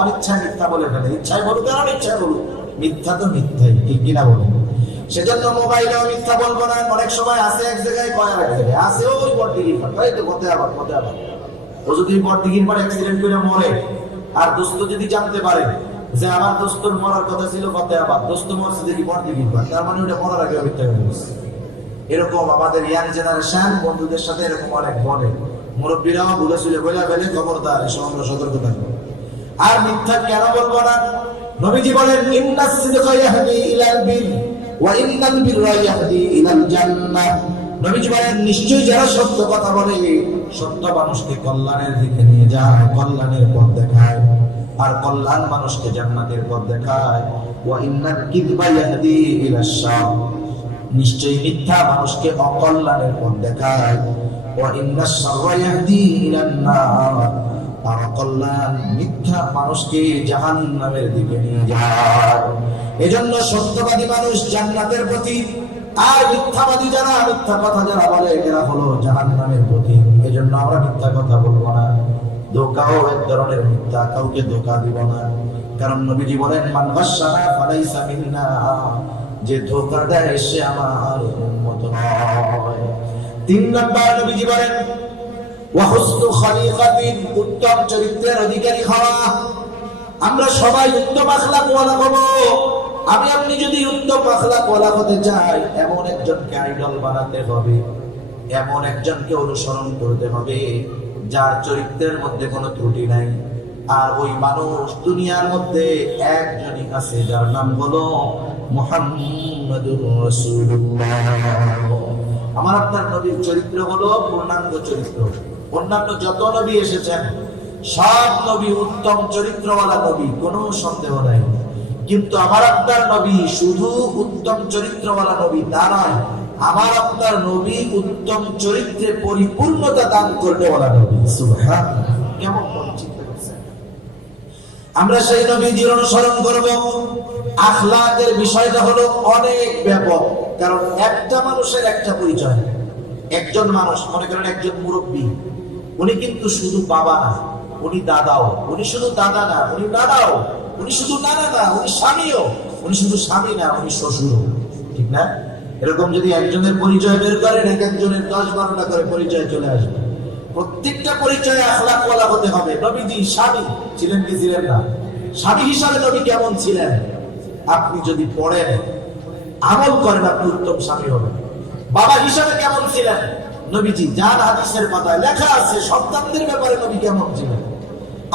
অনিচ্ছায় মিথ্যা বলে ফেলে। ইচ্ছায় বলুক আর অনিচ্ছায় বলুক, মিথ্যা তো মিথ্যাই, ঠিক কিনা বলুন? সেজন্য মোবাইলেও মিথ্যা বলবো না। অনেক সময় আছে এক জায়গায়, কয় এক জায়গায় আছে, ওই বড়দিঘির পার, এই তো কতে আবার। ও যদি বড়দিঘির পার অ্যাক্সিডেন্ট করে মরে, আর দোস্ত যদি জানতে পারে যে আমার দোস্তর মরার কথা ছিল কতে আবার, দোস্ত মরছে দেখি বড়দিঘির পার, তার মানে ওটা মরার আগে মিথ্যা বলছে। এরকম আমাদের ইয়াং জেনারেশন বন্ধুদের সাথে এরকম অনেক বলে, মুরব্বীরাও ভুলে শুলে বলে ফেলে, খবরদার, এসব আমরা সতর্ক থাকবো। আর মিথ্যা কেন বলবো না? নবীজি বলেন ইন্নাস সিদকা ইয়াহদি ইলাল বির ওয়া ইন্নাল বিররা ইয়াহদি ইলাল জান্নাহ। নবীজি বলেন নিশ্চয়ই যারা সত্য কথা বলে, সত্য মানুষকে কল্যাণের দিকে নিয়ে যায়, কল্যাণের পথ দেখায়, আর কল্যাণ মানুষকে জান্নাতের পথ দেখায়। ওয়া ইন্নাল কিযবা ইয়াহদি ইলাশ শার, নিশ্চয়ই মিথ্যা মানুষকে অকল্যাণের পথ দেখায়। ওয়া ইন্নাশ শাররা ইয়াহদি ইলান নার, আর অকল্যাণ মিথ্যা মানুষকে জাহান্নামের দিকে নিয়ে যায়। এজন্য সত্যবাদী মানুষ জান্নাতের প্রতীক, আর মিথ্যাবাদী যারা, মিথ্যা কথা যারা বলে, এরা হলো জাহান্নামের প্রতীক। এজন্য আমরা মিথ্যা কথা বলবো না। ধোঁকাও এক ধরনের মিথ্যা, কাউকে ধোঁকা দিব না। কারণ নবীজি বলেন মান গাশশানা ফালাইসা মিন্না, যে ধোঁকা দেয় সে আমার উম্মত নয়। 3 নম্বর নবীজি বলেন ওয়া হুসনু খলিকাতিন, উত্তম চরিত্রের অধিকারী হওয়া। আমরা সবাই উত্তম আখলাক ওয়ালা হব। আমি আপনি যদি উত্তম আখলাক ওয়ালা হতে চাই, এমন একজনকে আইডল বানাতে হবে, এমন একজনকে অনুসরণ করতে হবে যার চরিত্রের মধ্যে কোনো ত্রুটি নাই। আর ওই মানুষ দুনিয়ার মধ্যে একজনই আছে, যার নাম হলো মুহাম্মাদুর রাসূলুল্লাহ। আমার আপনার নবীর চরিত্র হলো পূর্ণাঙ্গ চরিত্র। অন্যান্য যত নবী এসেছেন সব নবী উত্তম চরিত্রওয়ালা নবী, কোনো সন্দেহ নাই। কিন্তু আমার আপনার নবী শুধু উত্তম চরিত্রওয়ালা নবী তা নয়, আমার আপনার নবী উত্তম চরিত্রে পরিপূর্ণতা দান করতেওয়ালা নবী। সুবহানাল্লাহ, কেমন চিন্তা করছেন? আমরা সেই নবীজির অনুসরণ করব। আখলাকের বিষয়টা হলো অনেক ব্যাপক, কারণ একটা মানুষের একটা পরিচয়। একজন মানুষ, মনে করেন একজন মুরব্বী, উনি কিন্তু শুধু বাবা না, উনি দাদাও। উনি শুধু দাদা না, উনি নানাও। উনি শুধু নানা না, উনি স্বামীও। উনি শুধু স্বামী না, উনি শ্বশুরও। ঠিক না? এরকম যদি একজনের পরিচয় বের করেন, এক একজনের 10-12টা করে পরিচয় চলে আসবে। প্রত্যেকটা পরিচয়ে আখলাক ওয়ালা হতে হবে। নবীজি স্বামী ছিলেন কি ছিলেন না? স্বামী হিসাবে নবী কেমন ছিলেন? আপনি যদি পড়েন, আমল করেন, আপনি উত্তম স্বামী হবেন। বাবা হিসাবে কেমন ছিলেন নবীজি? যার হাদিসের পাতায় লেখা আছে সন্তানদের ব্যাপারে নবী কেমন ছিলেন।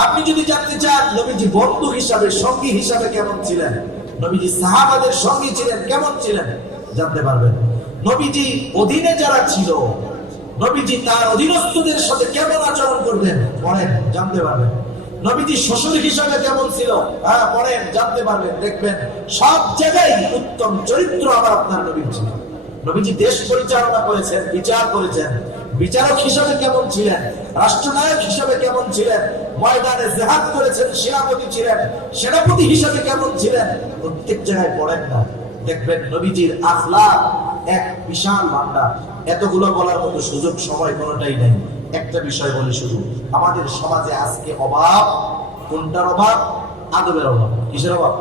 আপনি যদি জানতে চান নবীজি বন্ধু হিসাবে, সঙ্গী হিসাবে কেমন ছিলেন, নবীজি সাহাবাদের সঙ্গী ছিলেন, কেমন ছিলেন, জানতে পারবেন। নবীজি অধীনে যারা ছিল, নবীজি তার অধীনস্থদের সাথে কেমন আচরণ করতেন, পড়েন, জানতে পারবেন। নবীজি শ্বশুর হিসাবে কেমন ছিল, পড়েন, জানতে পারবেন। দেখবেন সব জায়গায় উত্তম চরিত্র আমার আপনার নবীর ছিল। নবীজি দেশ পরিচালনা করেছেন, বিচার করেছেন, বিচারক হিসেবে কেমন ছিলেন, রাষ্ট্রনায়ক হিসেবে কেমন ছিলেন, ময়দানে জিহাদ করেছেন, সেনাপতি ছিলেন, সেনাপতি হিসেবে কেমন ছিলেন, প্রত্যেক জায়গায় পড়েন না, দেখবেন নবীজির আখলাক এক বিশাল ভান্ডার। এতগুলো বলার মতো সুযোগ সময় কোনোটাই নেই। একটা বিষয় বলি শুধু, আমাদের সমাজে আজকে অভাব, কোনটার অভাব? আদবের অভাব। কিসের অভাব?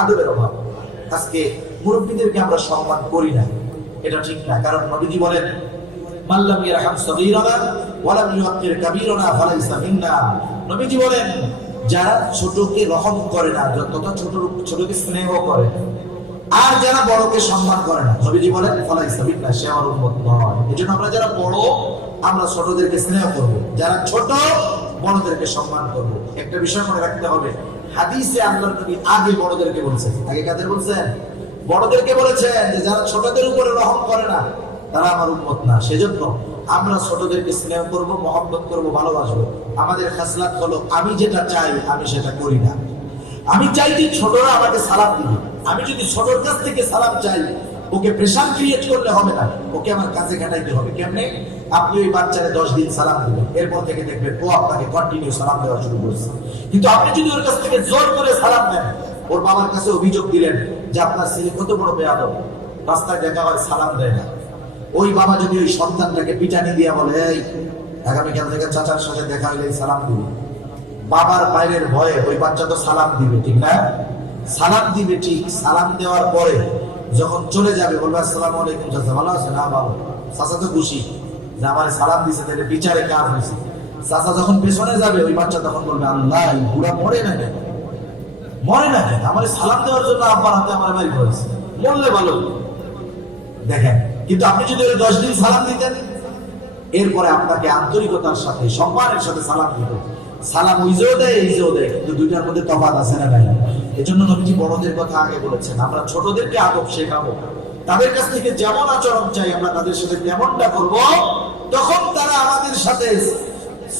আদবের অভাব। আজকে মুরব্বীদেরকে আমরা সম্মান করি না, এটা ঠিক না। কারণ নবীজি বলেন, মাল্লাম ইয়ারহাম সগীরানা ওয়া লাম ইউক্কির কাবীরানা ফালাইসা মিন্না। নবীজি বলেন, যারা ছোটকে রহম করে না, যতটা ছোটকে স্নেহ করে, আর যারা বড়কে সম্মান করে না, নবীজি বলেন ফালাইসা মিন্না, সে আমার উম্মত নয়। এজন্য আমরা যারা বড়, আমরা ছোটদেরকে স্নেহ করব, যারা ছোট বড়দেরকে সম্মান করব। একটা বিষয় মনে রাখতে হবে, হাদিসে আল্লাহর নবী আগে বড়দেরকে বলেছেন। আগে কাদের বলছেন? বড়দেরকে বলেছেন যে যারা ছোটদের উপরে রহম করে না, তারা আমার উম্মত না। সেজন্য আমরা ছোটদেরকে স্নেহ করব, মহব্বত করব, ভালোবাসবো। আমাদের খাসলাত হলো, আমি যেটা চাই আমি সেটা করি না। আমি চাই যে ছোটরা আমাকে সালাম দিবে। আমি যদি ছোটর কাছ থেকে সালাম চাই, ওকে প্রেশার ক্রিয়েট করলে হবে না, ওকে আমার কাছে খাটাইতে হবে। কেমনে? আপনি ওই বাচ্চারে 10 দিন সালাম দিবেন, এরপর থেকে দেখবেন ও আপনাকে কন্টিনিউ সালাম দেওয়া শুরু করছে। কিন্তু আপনি যদি ওর কাছ থেকে জোর করে সালাম নেন, ওর বাবার কাছে অভিযোগ দিলেন যে আপনার ছেলে কত বড় বেয়াদব, রাস্তায় দেখা হয় সালাম দেয় না। ওই বাবা যদি ওই সন্তানটাকে পিটানি দিয়া বলে, এই আগামীকাল থেকে চাচার সাথে দেখা হইলে সালাম দিবে, বাবার বাইরের ভয়ে ওই বাচ্চা তো সালাম দিবে, ঠিক না? সালাম দিবে ঠিক। সালাম দেওয়ার পরে যখন চলে যাবে বলবে আসসালামু আলাইকুম চাচা, ভালো আছেন? হ্যাঁ ভালো। চাচা তো খুশি যে আমার সালাম দিছে, তাহলে বিচারে কাজ হয়েছে। চাচা যখন পেছনে যাবে, ওই বাচ্চা তখন বলবে, আল্লাহ এই বুড়া মরে না কেন, মরে না কেন, আমার সালাম দেওয়ার জন্য আব্বার হাতে আমার বাড়ি করেছে, মরলে ভালো। দেখেন, কিন্তু আপনি যদি 10 দিন সালাম দিতেন, এরপরে আপনাকে আন্তরিকতার সাথে, সম্মানের সাথে সালাম দিত। সালাম ওইজেও দেয়, এইজেও দেয়, কিন্তু দুইটার মধ্যে তফাৎ আছে না নাই? এজন্য নবীজি বড়দের কথা আগে বলেছেন। আমরা ছোটদেরকে আদব শেখাবো, তাদের কাছ থেকে যেমন আচরণ চাই আমরা তাদের সাথে তেমনটা করব, তখন তারা আমাদের সাথে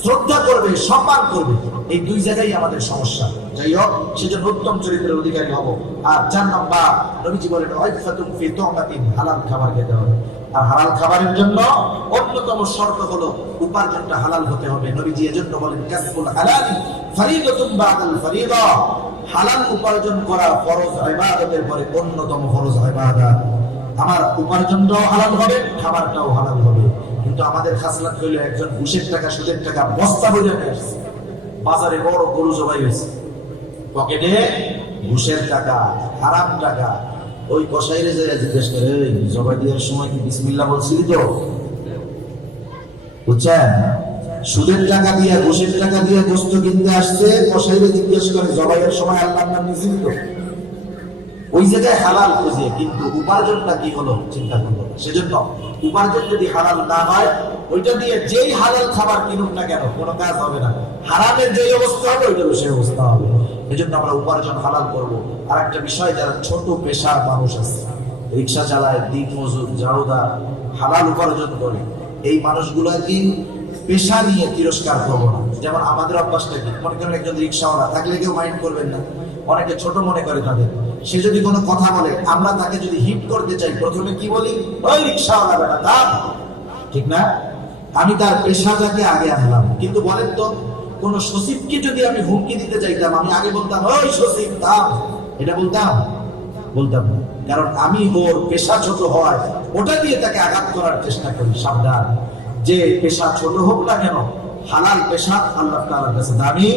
শ্রদ্ধা করবে, সম্মান করবে। এই দুই জায়গায় আমাদের সমস্যা। যাই হোক, সেজন্য উত্তম চরিত্রের অধিকারী হব। আর 4 নম্বর, নবীজি বলেন ওয়াইফাতুম ফি তুমাতিন, হালাল খাবার খেতে হবে। আর হালাল খাবারের জন্য অন্যতম শর্ত হলো উপার্জনটা হালাল হতে হবে। নবীজি এজন্য বলেন কাসবুল হালাল ফরিদাতুন বাদাল ফরিদা, হালাল উপার্জন করা ফরজ ইবাদতের পরে অন্যতম ফরজ ইবাদত। আমার উপার্জনটাও হালাল হবে, খাবারটাও হালাল হবে। কিন্তু আমাদের খাসলাত হইলো, একজন ঘুষের টাকা, সুদের টাকা বস্তা বইরে নিয়ে আসছে, বাজারে বড় গরু জবাই হয়েছে, পকেটে ঘুষের টাকা, হারাম টাকা। ওই কসাইরে যে জিজ্ঞেস করে, জবাই দেওয়ার সময় কি বিসমিল্লাহ বলছিলি তো? বুঝছেন? সুদের টাকা দিয়ে, ঘুষের টাকা দিয়ে গোস্ত কিনতে আসছে, কসাইরে জিজ্ঞেস করে জবাইয়ের সময় আল্লাহর নাম নিয়েছিলি তো? ওই জায়গায় হালাল খুঁজে, কিন্তু উপার্জনটা কি হলো চিন্তা করলো। সেজন্য উপার্জন যদি হালাল না হয়, ওইটা দিয়ে যেই হালাল খাবার কিনুক না কেন, কোনো কাজ হবে না। হারামের যে অবস্থা হবে, ওইটারও সেই অবস্থা হবে। এজন্য আমরা উপার্জন হালাল করব। আর একটা বিষয়, যারা ছোট পেশার মানুষ আছে, রিক্সা চালায়, দিন মজুর, জারুদার, হালাল উপার্জন করে, এই মানুষগুলোকে পেশা নিয়ে তিরস্কার করবো না। যেমন আমাদের অভ্যাসটা কি, মনে করেন একজন রিক্সাওয়ালা থাকলে কেউ মাইন্ড করবেন না, অনেকে ছোট মনে করে তাদের। সে যদি কোনো কথা বলে, আমরা তাকে যদি হিট করতে চাই, প্রথমে কি বলি? ওই রিক্সাওয়ালা বেটা দাম, ঠিক না? আমি তার পেশাটাকে আগে আনলাম। কিন্তু বলেন তো, কোন সচিবকে যদি আমি হুমকি দিতে চাইতাম, আমি আগে বলতাম ওই সচিব দাম, এটা বলতাম? বলতাম না। কারণ আমি ওর পেশা ছোট হয়, ওটা দিয়ে তাকে আঘাত করার চেষ্টা করি। সাবধান, যে পেশা ছোট হোক না কেন, হালাল পেশা আল্লাহ তাআলার কাছে দামি।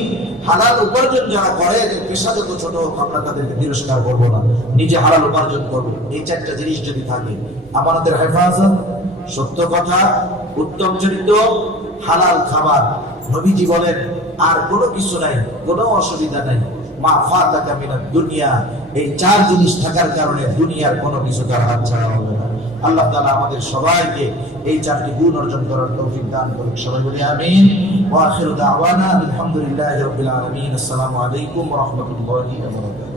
হালাল উপার্জন যারা করে, পেশা যত ছোট হোক, আমরা তাদেরকে তিরস্কার করবো না, নিজে হালাল উপার্জন করবো। এই 4টা জিনিস যদি থাকে, আমাদের হেফাজত, সত্য কথা, উত্তম চরিত্র, হালাল খাবার, নবীজি বলেন আর কোনো কিছু নাই, কোনো অসুবিধা নাই। মা ফাতাকা মিনাদ দুনিয়া, এই 4 জিনিস থাকার কারণে দুনিয়ার কোনো কিছু তার হাত ছাড়া হবে না। আল্লাহ তাআলা আমাদের সবাইকে এই 4টি গুণ অর্জন করার তৌফিক দান করুন। সবাই বলি আমিন। ওয়া আখিরু দাওয়ানা আলহামদুলিল্লাহি রাব্বিল আলামিন। আসসালামু আলাইকুম ওয়া রাহমাতুল্লাহি ওয়া বারাকাতুহু।